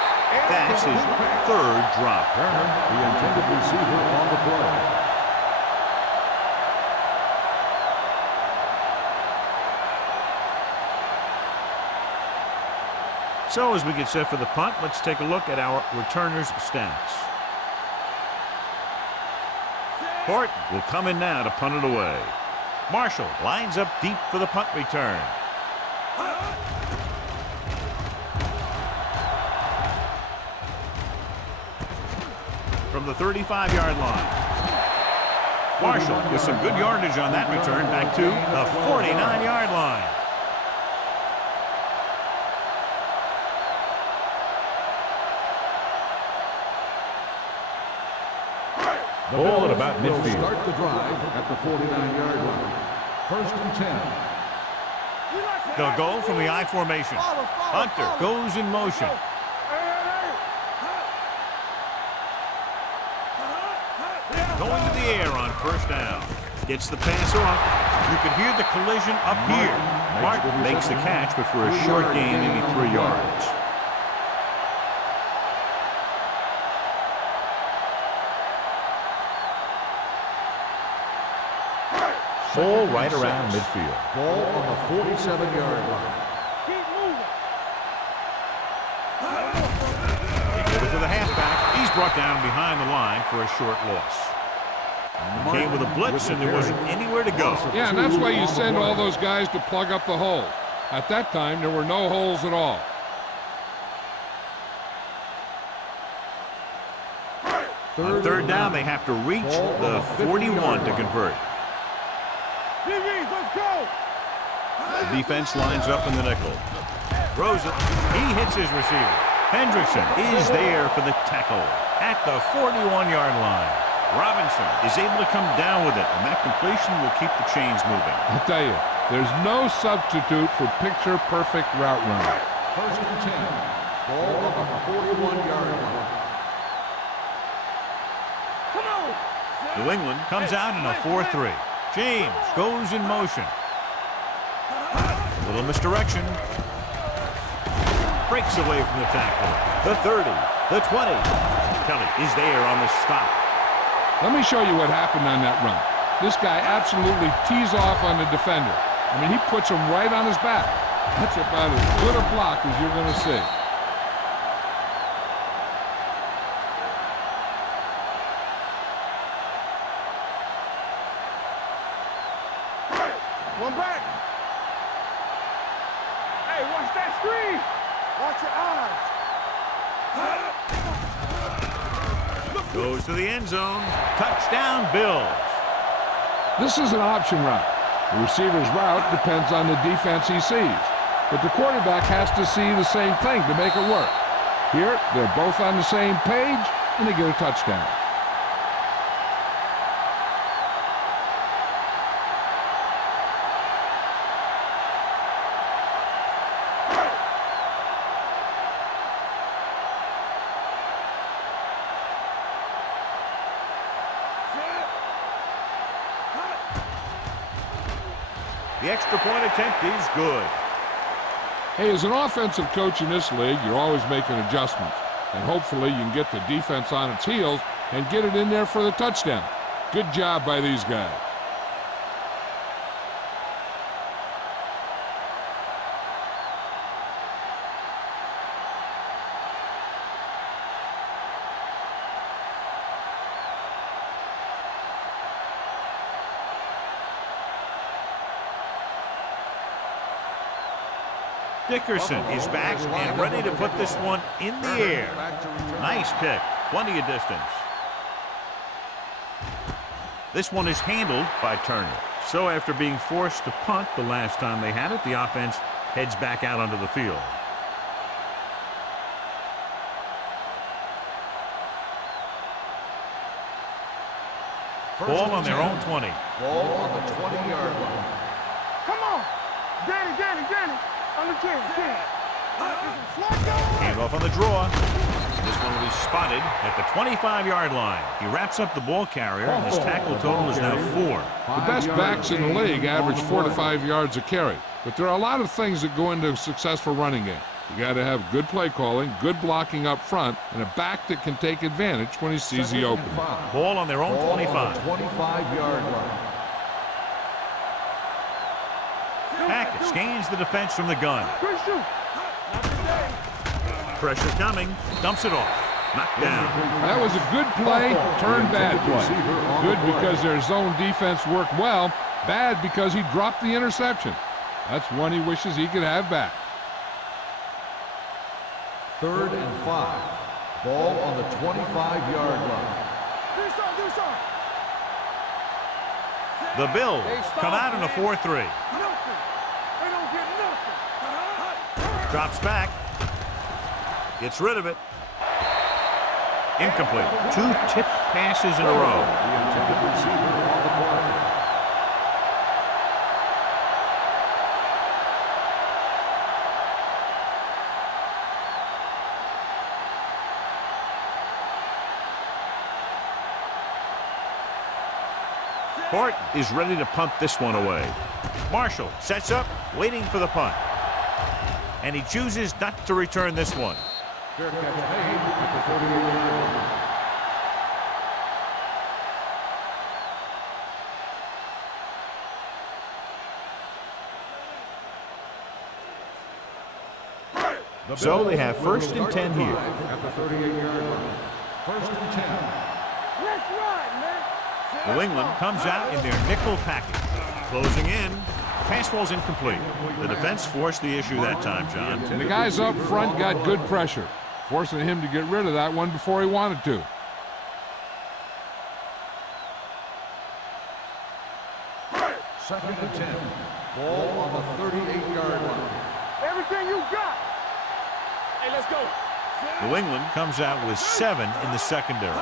That's his 3rd drop. The intended receiver on the play. So as we get set for the punt, let's take a look at our returners' stats. Horton will come in now to punt it away. Marshall lines up deep for the punt return. From the 35-yard line. Marshall with some good yardage on that return back to the 49-yard line. Ball at about midfield. Start the drive at the 49-yard line. 1st and 10. They'll go from the I formation. Hunter goes in motion. Going to the air on 1st down. Gets the pass off. You can hear the collision up here. Martin makes the catch, but for a short gain, maybe 3 yards. Ball right around midfield. Ball on the 47-yard line. Keep moving. brought down behind the line for a short loss. He came with a blitz, and there wasn't anywhere to go. Yeah, and that's why you send all those guys to plug up the holes. At that time, there were no holes at all. On third down, they have to reach the 41 to convert. DBs, let's go! The defense lines up in the nickel. Throws it. He hits his receiver. Hendrickson is there for the tackle at the 41-yard line. Robinson is able to come down with it, and that completion will keep the chains moving. I'll tell you, there's no substitute for picture-perfect route running. First and 10. Ball on the 41-yard line. Come on! New England comes out in a 4-3. James goes in motion. Little misdirection. Breaks away from the tackle. The 30, the 20. Kelly is there on the stop. Let me show you what happened on that run. This guy absolutely tees off on the defender. I mean, he puts him right on his back. That's about as good a block as you're going to see. One back. Hey, watch that screen. Watch your eyes. Goes to the end zone. Touchdown, Bills. This is an option route. The receiver's route depends on the defense he sees. But the quarterback has to see the same thing to make it work. Here, they're both on the same page, and they get a touchdown. The extra point attempt is good. Hey, as an offensive coach in this league, you're always making adjustments. And hopefully you can get the defense on its heels and get it in there for the touchdown. Good job by these guys. Dickerson is back and ready to put this one in the air. Nice kick. Plenty of distance. This one is handled by Turner. So after being forced to punt the last time they had it, the offense heads back out onto the field. Ball on their own 20. Ball on the 20-yard line. Come on. Danny. On the 10. Hand off on the draw. This one will be spotted at the 25-yard line. He wraps up the ball carrier, and his tackle total is now 4. The best backs in the league average 4 to 5 yards a carry. But there are a lot of things that go into a successful running game. You got to have good play calling, good blocking up front, and a back that can take advantage when he sees the opening. Ball on their own 25. 25-yard line. Hackett scans the defense from the gun. Pressure coming. Dumps it off. Knocked down. That was a good play, turned bad play. Good because their zone defense worked well. Bad because he dropped the interception. That's one he wishes he could have back. 3rd and 5. Ball on the 25-yard line. The Bills come out in a 4-3. Drops back. Gets rid of it. Incomplete. 2 tipped passes in a row. The intended receiver on the play. Hort is ready to punt this one away. Marshall sets up, waiting for the punt. And he chooses not to return this one. Fair catch made at the 38-yard line. So they have 1st and 10 here. At the 38-yard line. First and 10. Let's ride, man. New England comes out in their nickel package. Closing in. Pass falls incomplete. The defense forced the issue that time, John. And the guys up front got good pressure, forcing him to get rid of that one before he wanted to. Second and 10. Ball on the 38-yard line. Everything you got. Hey, let's go. New England comes out with 7 in the secondary.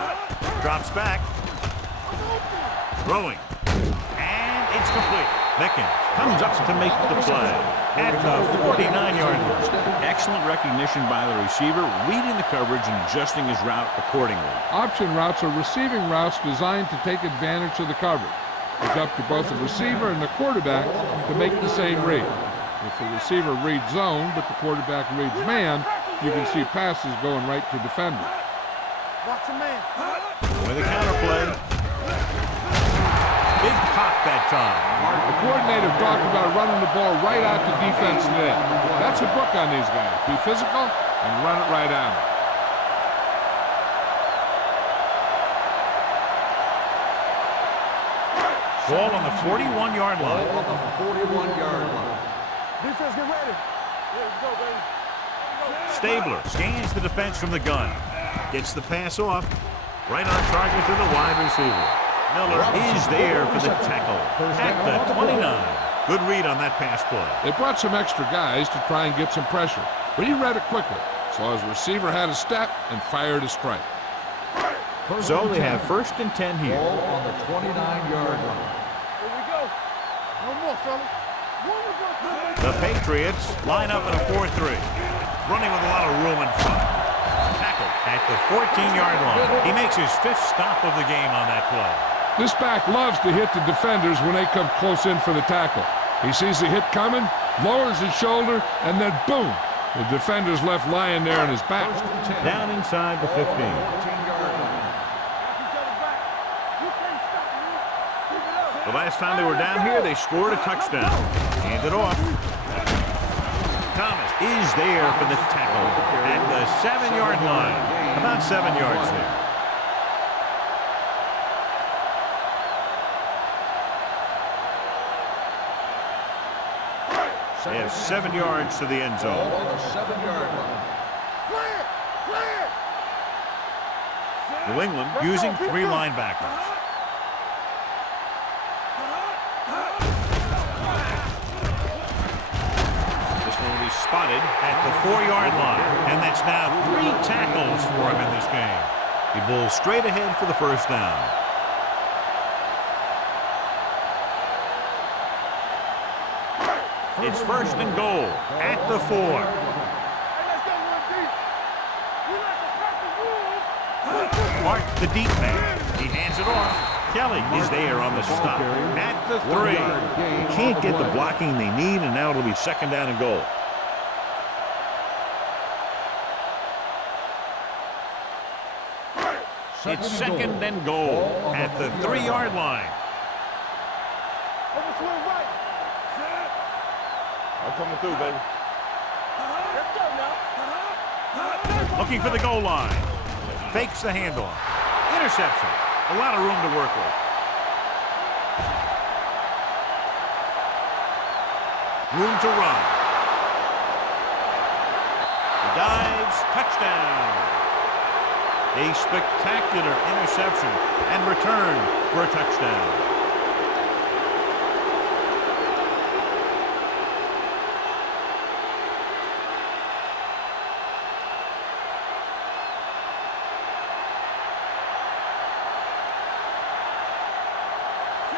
Drops back. Throwing. And it's complete. Mickens comes up to make the play at the 49-yard line. Excellent recognition by the receiver, reading the coverage and adjusting his route accordingly. Option routes are receiving routes designed to take advantage of the coverage. It's up to both the receiver and the quarterback to make the same read. If the receiver reads zone, but the quarterback reads man, you can see passes going right to defenders. Watch a man. With a counter play. Big pop that time. The coordinator talked about running the ball right out to defense today. That's a book on these guys. Be physical and run it right out. Ball on the 41-yard line. Ball on the 41-yard line. Defense, get ready. Let's go, baby. Stabler scans the defense from the gun. Gets the pass off. Right on target to the wide receiver. Miller is there for the tackle at the 29. Good read on that pass play. They brought some extra guys to try and get some pressure, but he read it quickly. So his receiver had a step and fired a strike. So they have first and 10 here. Ball on the 29-yard line. Here we go. No more, fellas. The Patriots line up in a 4-3. Running with a lot of room in front. Tackle at the 14-yard line. He makes his 5th stop of the game on that play. This back loves to hit the defenders when they come close in for the tackle. He sees the hit coming, lowers his shoulder, and then boom, the defender's left lying there on his back. Down inside the 15. The last time they were down here, they scored a touchdown. Hand it off. Thomas is there for the tackle at the 7-yard line. About 7 yards there. They have 7 yards to the end zone. On the 7-yard line. New England using 3 linebackers. This one will be spotted at the 4-yard line. And that's now 3 tackles for him in this game. He bowls straight ahead for the first down. It's first and goal at the 4. Mark, the deep man. He hands it off. Kelly is there on the stop at the 3. Can't get the blocking they need, and now it'll be second down and goal. It's second and goal at the 3-yard line. I'm coming through, baby. Let's go now. Looking for the goal line. Fakes the handoff. Interception. A lot of room to work with. Room to run. Dives. Touchdown. A spectacular interception and return for a touchdown.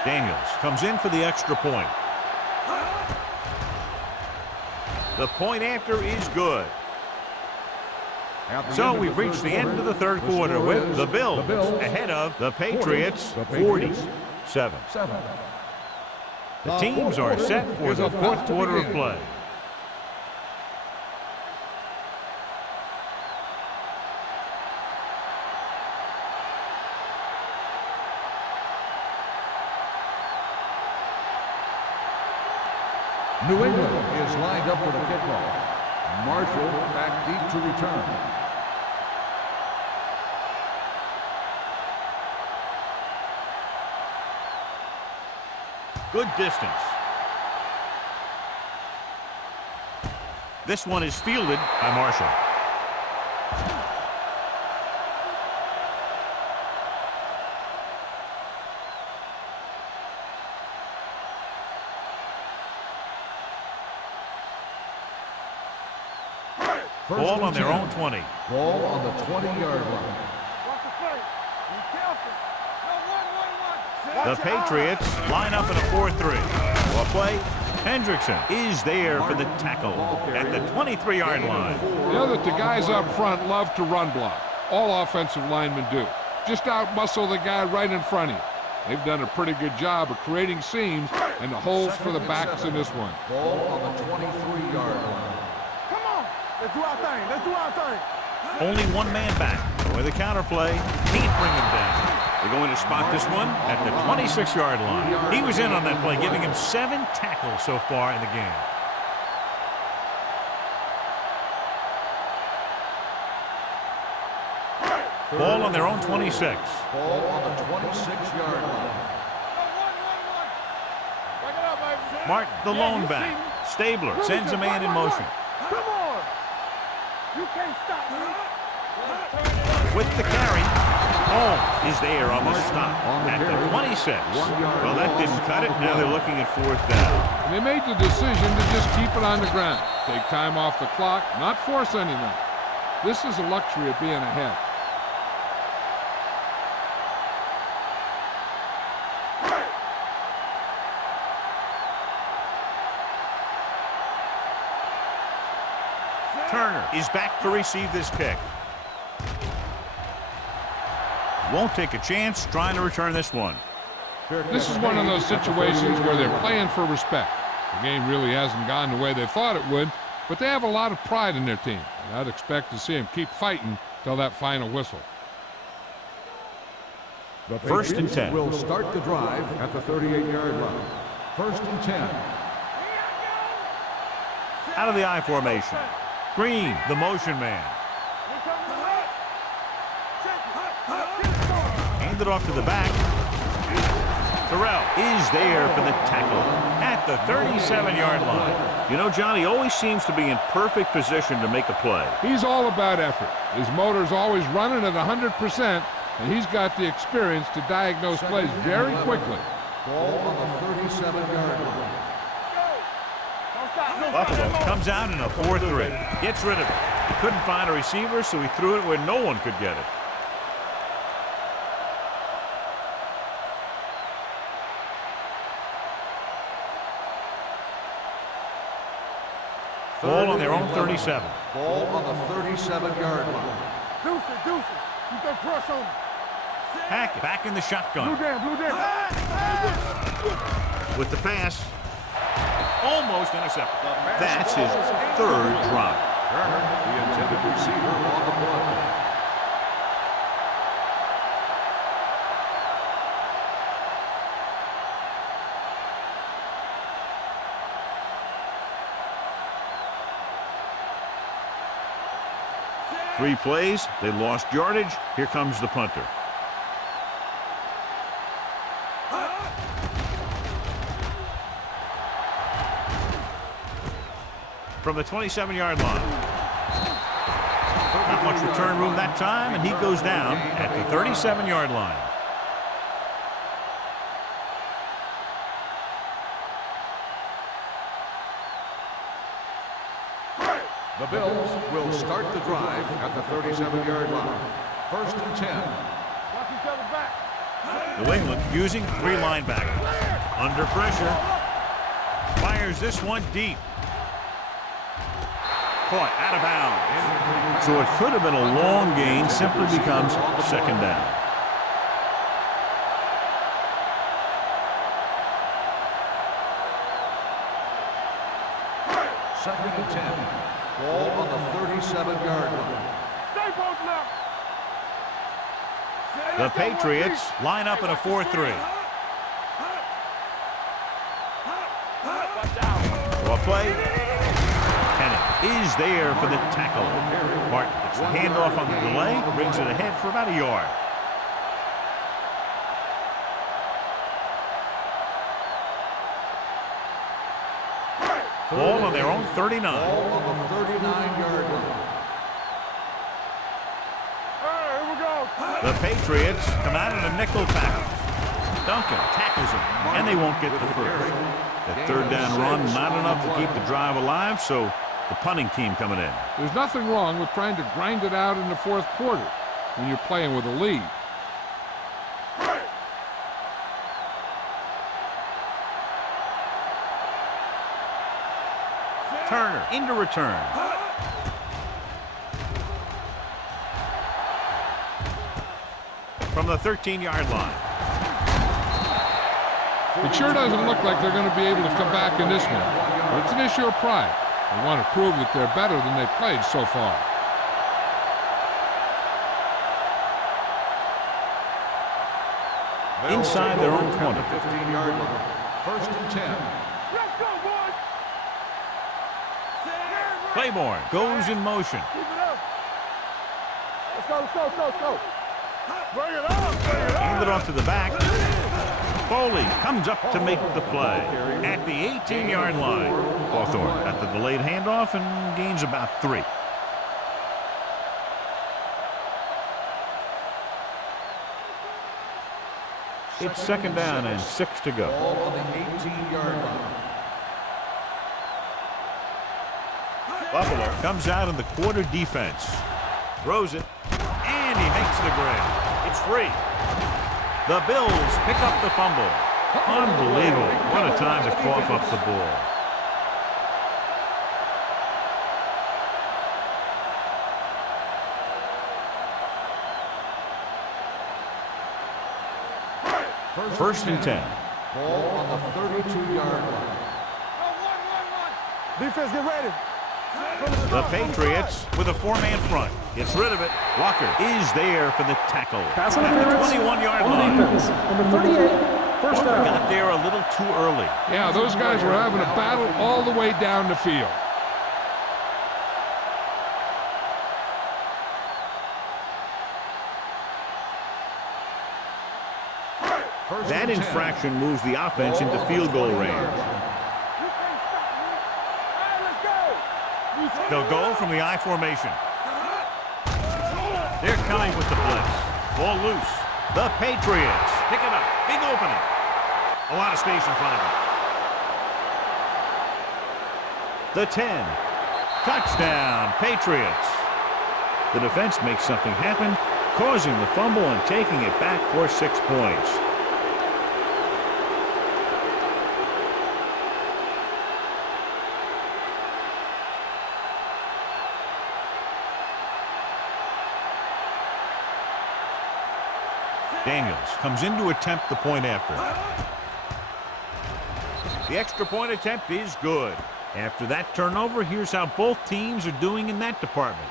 Daniels comes in for the extra point. The point after is good. So we've reached the end of the third quarter with the Bills ahead of the Patriots 47. The teams are set for the fourth quarter of play. New England is lined up for the kickoff. Marshall back deep to return. Good distance. This one is fielded by Marshall. Ball on their own 20. Ball on the 20-yard line. Watch the play. Be careful. No, 1-1-1. The Patriots line up in a 4-3. Well, play. Hendrickson is there for the tackle at the 23-yard line. You know that the guys up front love to run block. All offensive linemen do. Just out-muscle the guy right in front of you. They've done a pretty good job of creating seams and the holes for the backs in this one. Ball on the 23-yard line. Come on. Let's do our thing. Let's do our thing. Only one man back. With a counterplay, can't bring him down. They're going to spot this one at the 26-yard line. He was in on that play, giving him 7 tackles so far in the game. Ball on their own 26. Ball on the 26-yard line. Martin, the lone back. Stabler sends a man in motion. Come on. You can't stop me. With the carry, Holmes is there on the stop at the 26. Well, that didn't cut it. Now they're looking at 4th down. And they made the decision to just keep it on the ground. Take time off the clock, not force anything. This is a luxury of being ahead. Turner is back to receive this kick. Won't take a chance trying to return this one. This is one of those situations where they're playing for respect. The game really hasn't gone the way they thought it would, but they have a lot of pride in their team. And I'd expect to see them keep fighting till that final whistle. The 1st and 10. will start the drive at the 38-yard line. 1st and 10. Out of the I formation. Green, the motion man. Handed off to the back. Terrell is there for the tackle at the 37-yard line. You know, John, he always seems to be in perfect position to make a play. He's all about effort. His motor's always running at 100%, and he's got the experience to diagnose plays very quickly. Ball on the 37-yard line. Buffalo comes out in a 4-3. Gets rid of it. He couldn't find a receiver, so he threw it where no one could get it. Ball on their own 37. Ball on the 37-yard line. Deuce it. You can crush on him. Hackett back in the shotgun. Blue down. With the pass. Almost intercepted. That's his 3rd drop. Turner, the intended receiver on the play. Three plays, they lost yardage. Here comes the punter. From the 27-yard line. Not much return room that time, and he goes down at the 37-yard line. The Bills will start the drive at the 37-yard line. 1st and 10. Watch each other back. New England using 3 linebackers. Under pressure. Fires this one deep. Caught out of bounds. So it could have been a long gain, simply becomes 2nd down. Second and 10. Ball on the 37-yard line. Stay posted up. The Patriots line up in a 4-3. Well play. Is there for the tackle. Martin gets the handoff on the delay, brings it ahead for about a yard. Ball on their own 39. Ball on the 39-yard line. Hey, here we go. The Patriots come out in a nickel package. Duncan tackles him, and they won't get the first. That third down run, not enough to keep the drive alive, so the punting team coming in. There's nothing wrong with trying to grind it out in the fourth quarter when you're playing with a lead. Turner into return. From the 13-yard line. It sure doesn't look like they're going to be able to come back in this one, but it's an issue of pride. They want to prove that they're better than they've played so far. Inside their own 20. 15-yard line. First and 10. Let's go, boys. Claiborne goes in motion. Keep it up. Let's go, let's go, let's go, let's go. Bring it up, bring it up. Handed off to the back. Foley comes up to make the play at the 18-yard line. Hawthorne got the delayed handoff and gains about 3. It's second down and 6 to go. Ball on the 18-yard line. Buffalo comes out in the quarter defense. Throws it, and he makes the grab. It's free. The Bills pick up the fumble. Unbelievable. What a time to cough up the ball. First and 10. Ball on the 32-yard line. Defense, get ready. The Patriots with a 4-man front. Gets rid of it. Walker is there for the tackle. Pass At interference the 21-yard on line. defense. Number 38, first Walker down. got there a little too early. Yeah, those guys were having a battle all the way down the field. That infraction moves the offense into field goal range. They'll go from the I formation. They're coming with the blitz. Ball loose. The Patriots pick it up. Big opening. A lot of space in front of them. The 10. Touchdown, Patriots. The defense makes something happen, causing the fumble and taking it back for 6 points. Daniels comes in to attempt the point after. The extra point attempt is good. After that turnover, here's how both teams are doing in that department.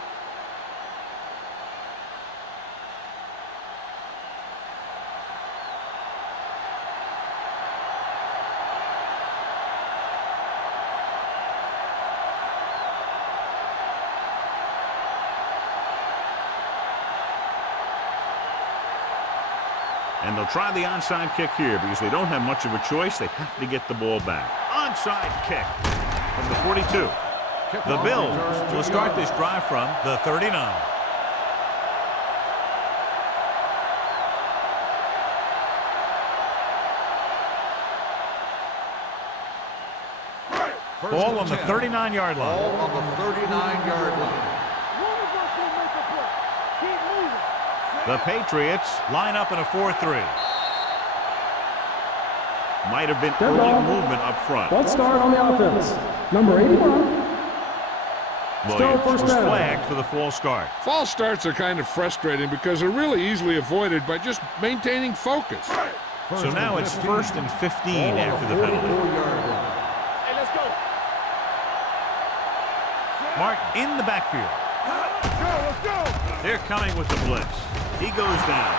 And they'll try the onside kick here because they don't have much of a choice. They have to get the ball back. Onside kick from the 42. The Bills will start this drive from the 39. Ball on the 39-yard line. Ball on the 39-yard line. Keep moving. The Patriots line up in a 4-3. Might have been Dead early ball. movement up front. False start on the offense. Number 81. Williams first was down. flagged for the false start. False starts are kind of frustrating because they're really easily avoided by just maintaining focus. So now it's 1st and 15 after the penalty. 44-yard line. Hey, let's go. Martin in the backfield. Let's go. They're coming with the blitz. He goes down.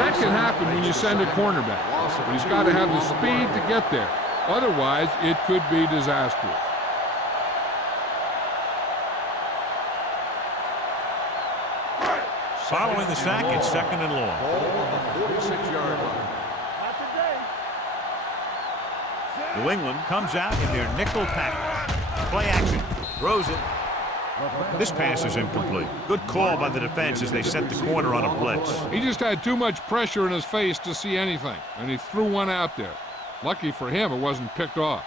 That can happen when you send a cornerback, but he's got to have the speed to get there. Otherwise, it could be disastrous. Following the sack, it's 2nd and long. Ball on the 46-yard line. Not today. New England comes out in their nickel package. Play action. Throws it. This pass is incomplete. Good call by the defense as they set the corner on a blitz. He just had too much pressure in his face to see anything, and he threw one out there. Lucky for him, it wasn't picked off.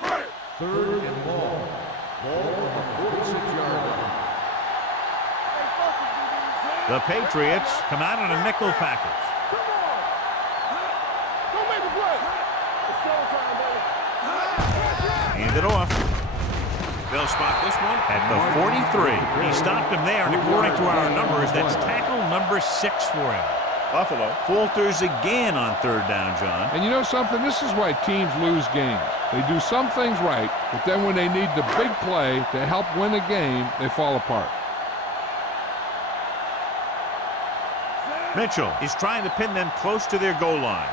3rd and long. Ball on the 46-yard line. The Patriots come out in a nickel package. Come on. Don't make a play. It's showtime, baby. Hand it off. They'll spot this one at the 43. He stopped him there, and according to our numbers, that's tackle number 6 for him. Buffalo falters again on 3rd down, John. And you know something? This is why teams lose games. They do some things right, but then when they need the big play to help win a game, they fall apart. Mitchell is trying to pin them close to their goal line.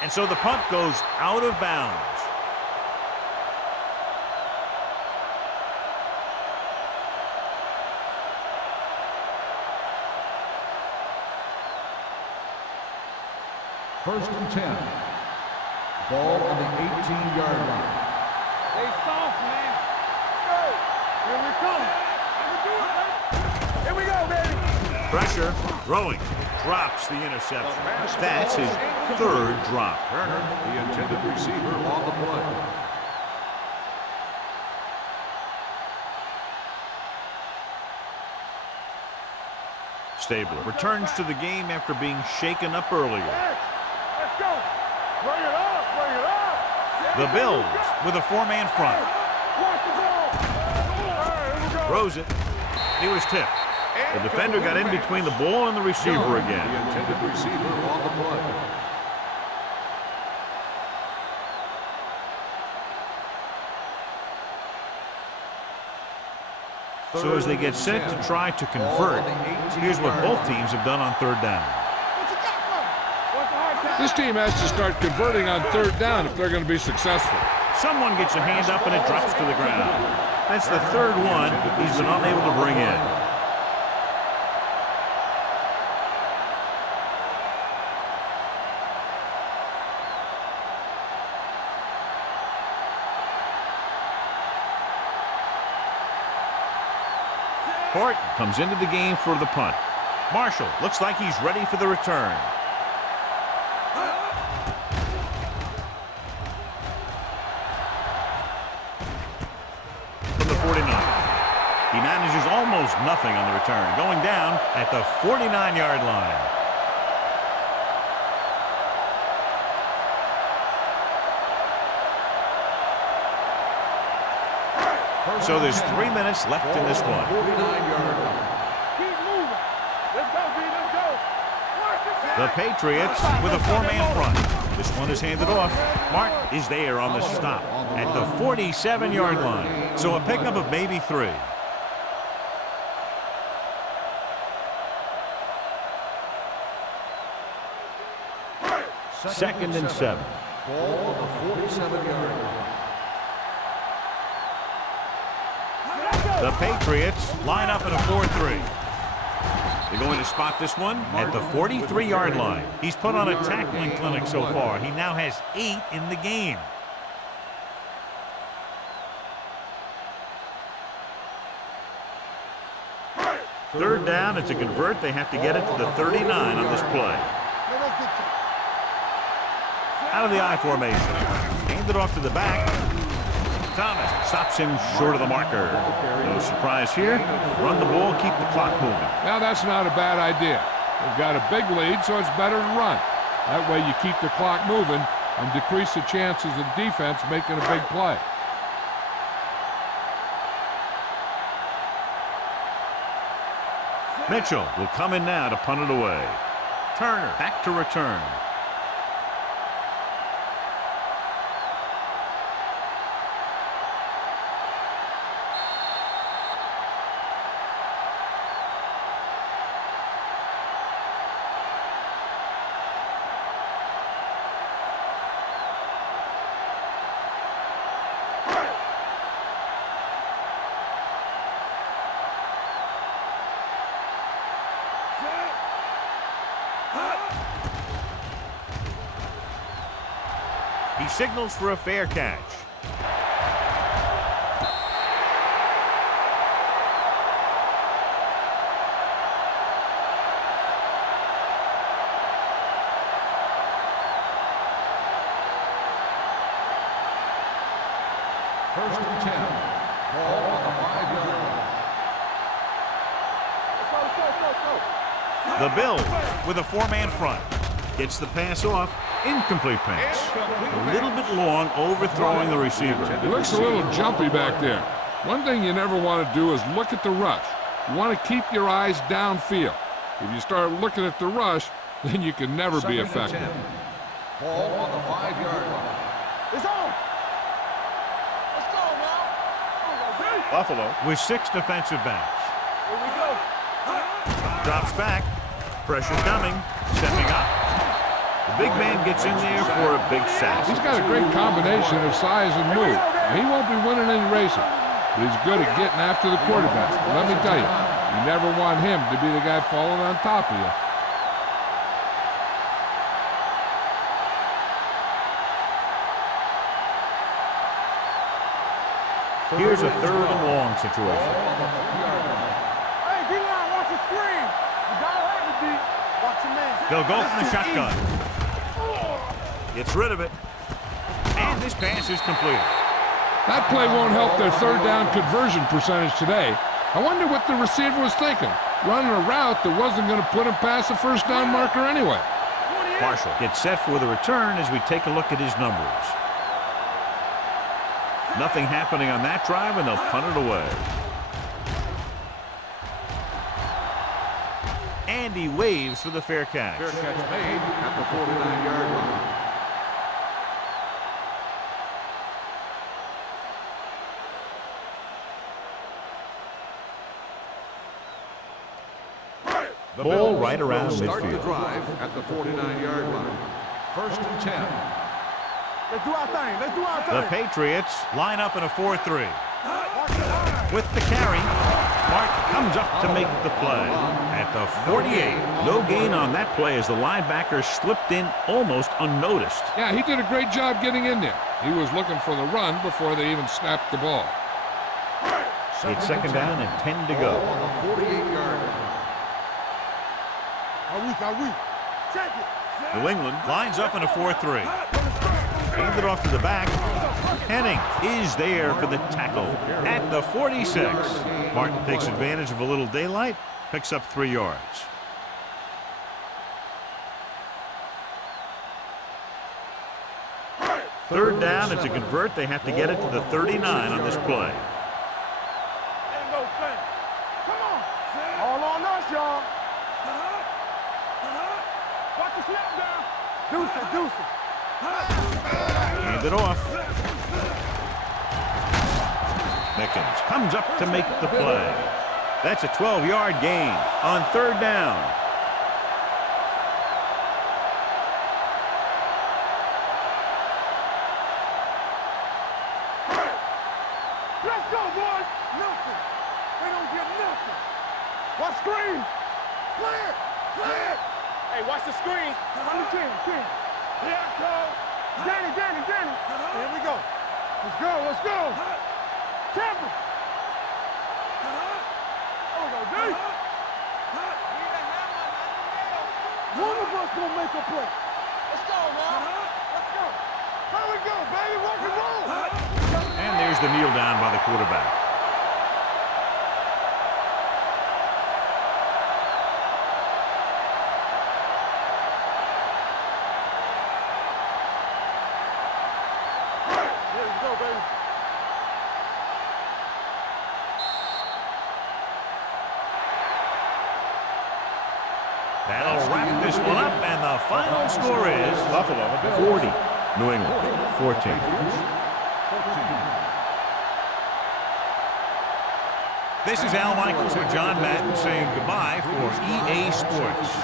And so the punt goes out of bounds. First and 10. Ball on the 18-yard line. Stay soft, man. Let's go. Here we come. Here we go, baby. Pressure, throwing, drops the interception. That's his 3rd drop. Turner, the intended receiver, on the play. Stabler returns to the game after being shaken up earlier. Let's go. Bring it up. Bring it up. The Bills with a 4-man front. Watch the ball. All right, here we go. Throws it. He was tipped. The defender got in between the ball and the receiver again. The intended receiver on the play. So as they get set to try to convert, here's what both teams have done on 3rd down. This team has to start converting on 3rd down if they're going to be successful. Someone gets a hand up and it drops to the ground. That's the 3rd one he's been unable to bring in. Horton comes into the game for the punt. Marshall looks like he's ready for the return. From the 49. He manages almost nothing on the return, going down at the 49-yard line. So there's 3 minutes left in this one. 49-yard line. Keep moving. Let's go, B. Let's go. Watch the The Patriots with a 4-man front. This one is handed off. Mark is there on the stop at the 47-yard line. So a pickup of maybe 3. Second and 7. Ball on the 47-yard line. The Patriots line up in a 4-3. They're going to spot this one at the 43-yard line. He's put on a tackling clinic so far. He now has 8 in the game. Third down, and to convert, they have to get it to the 39 on this play. Out of the I formation. Handed off to the back. Thomas stops him short of the marker. No surprise here. Run the ball, keep the clock moving. Now that's not a bad idea. They've got a big lead, so it's better to run. That way you keep the clock moving and decrease the chances of defense making a big play. Mitchell will come in now to punt it away. Turner back to return. He signals for a fair catch. First and 10. Ball on the 5-yard line. The Bills with a 4-man front. Gets the pass off. Incomplete pass. A little bit long, overthrowing the receiver. He looks a little jumpy back there. One thing you never want to do is look at the rush. You want to keep your eyes downfield. If you start looking at the rush, then you can never be effective. Ball on the 5-yard line. It's on. Let's go now. Buffalo with 6 defensive backs. Here we go. Drops back. Pressure coming. Stepping up. The big man gets in there for a big sack. He's got a great combination of size and move. He won't be winning any races, but he's good at getting after the quarterback. Let me tell you, you never want him to be the guy falling on top of you. Here's a 3rd and long situation. Hey, D-line, watch the screen. You gotta have it, D. Watch your man. They'll go from the shotgun. Gets rid of it. And this pass is completed. That play won't help their 3rd down conversion percentage today. I wonder what the receiver was thinking, running a route that wasn't going to put him past the 1st down marker anyway. Marshall gets set for the return as we take a look at his numbers. Nothing happening on that drive, and they'll punt it away. And he waves for the fair catch. Fair catch made at the 49-yard line. The Ball Bills right around will start the midfield. drive at the 49-yard line. First and 10. Let's do our thing. Let's do our thing. The Patriots line up in a 4-3. With the carry, Mark comes up to make the play. At the 48, no gain on that play as the linebacker slipped in almost unnoticed. Yeah, he did a great job getting in there. He was looking for the run before they even snapped the ball. It's 2nd down and 10 to go. On the 48-yard line. Are we? Check it. New England lines up in a 4-3. Hand it off to the back. Henning is there for the tackle at the 46. Martin takes advantage of a little daylight, picks up 3 yards. Third down, and to convert, they have to get it to the 39 on this play. Ain't no thing. Come on. All on us, y'all. Watch the snap down. Deuce it. Hand it off. Mickens comes up to make the play. That's a 12-yard gain on 3rd down. Let's go, boys. Nothing. They don't get nothing. Watch screen. Clear. Hey, watch the screen. Under 10. Here I come. Danny. Here we go. Let's go. Temple. There we go, D. One of us gonna make a play. Let's go, man. Let's go. Here we go, baby. Rock and roll. And there's the kneel down by the quarterback. Let's go, baby. That'll wrap this one up, and the final score is Buffalo 40, New England 14. This is Al Michaels with John Madden saying goodbye for EA Sports.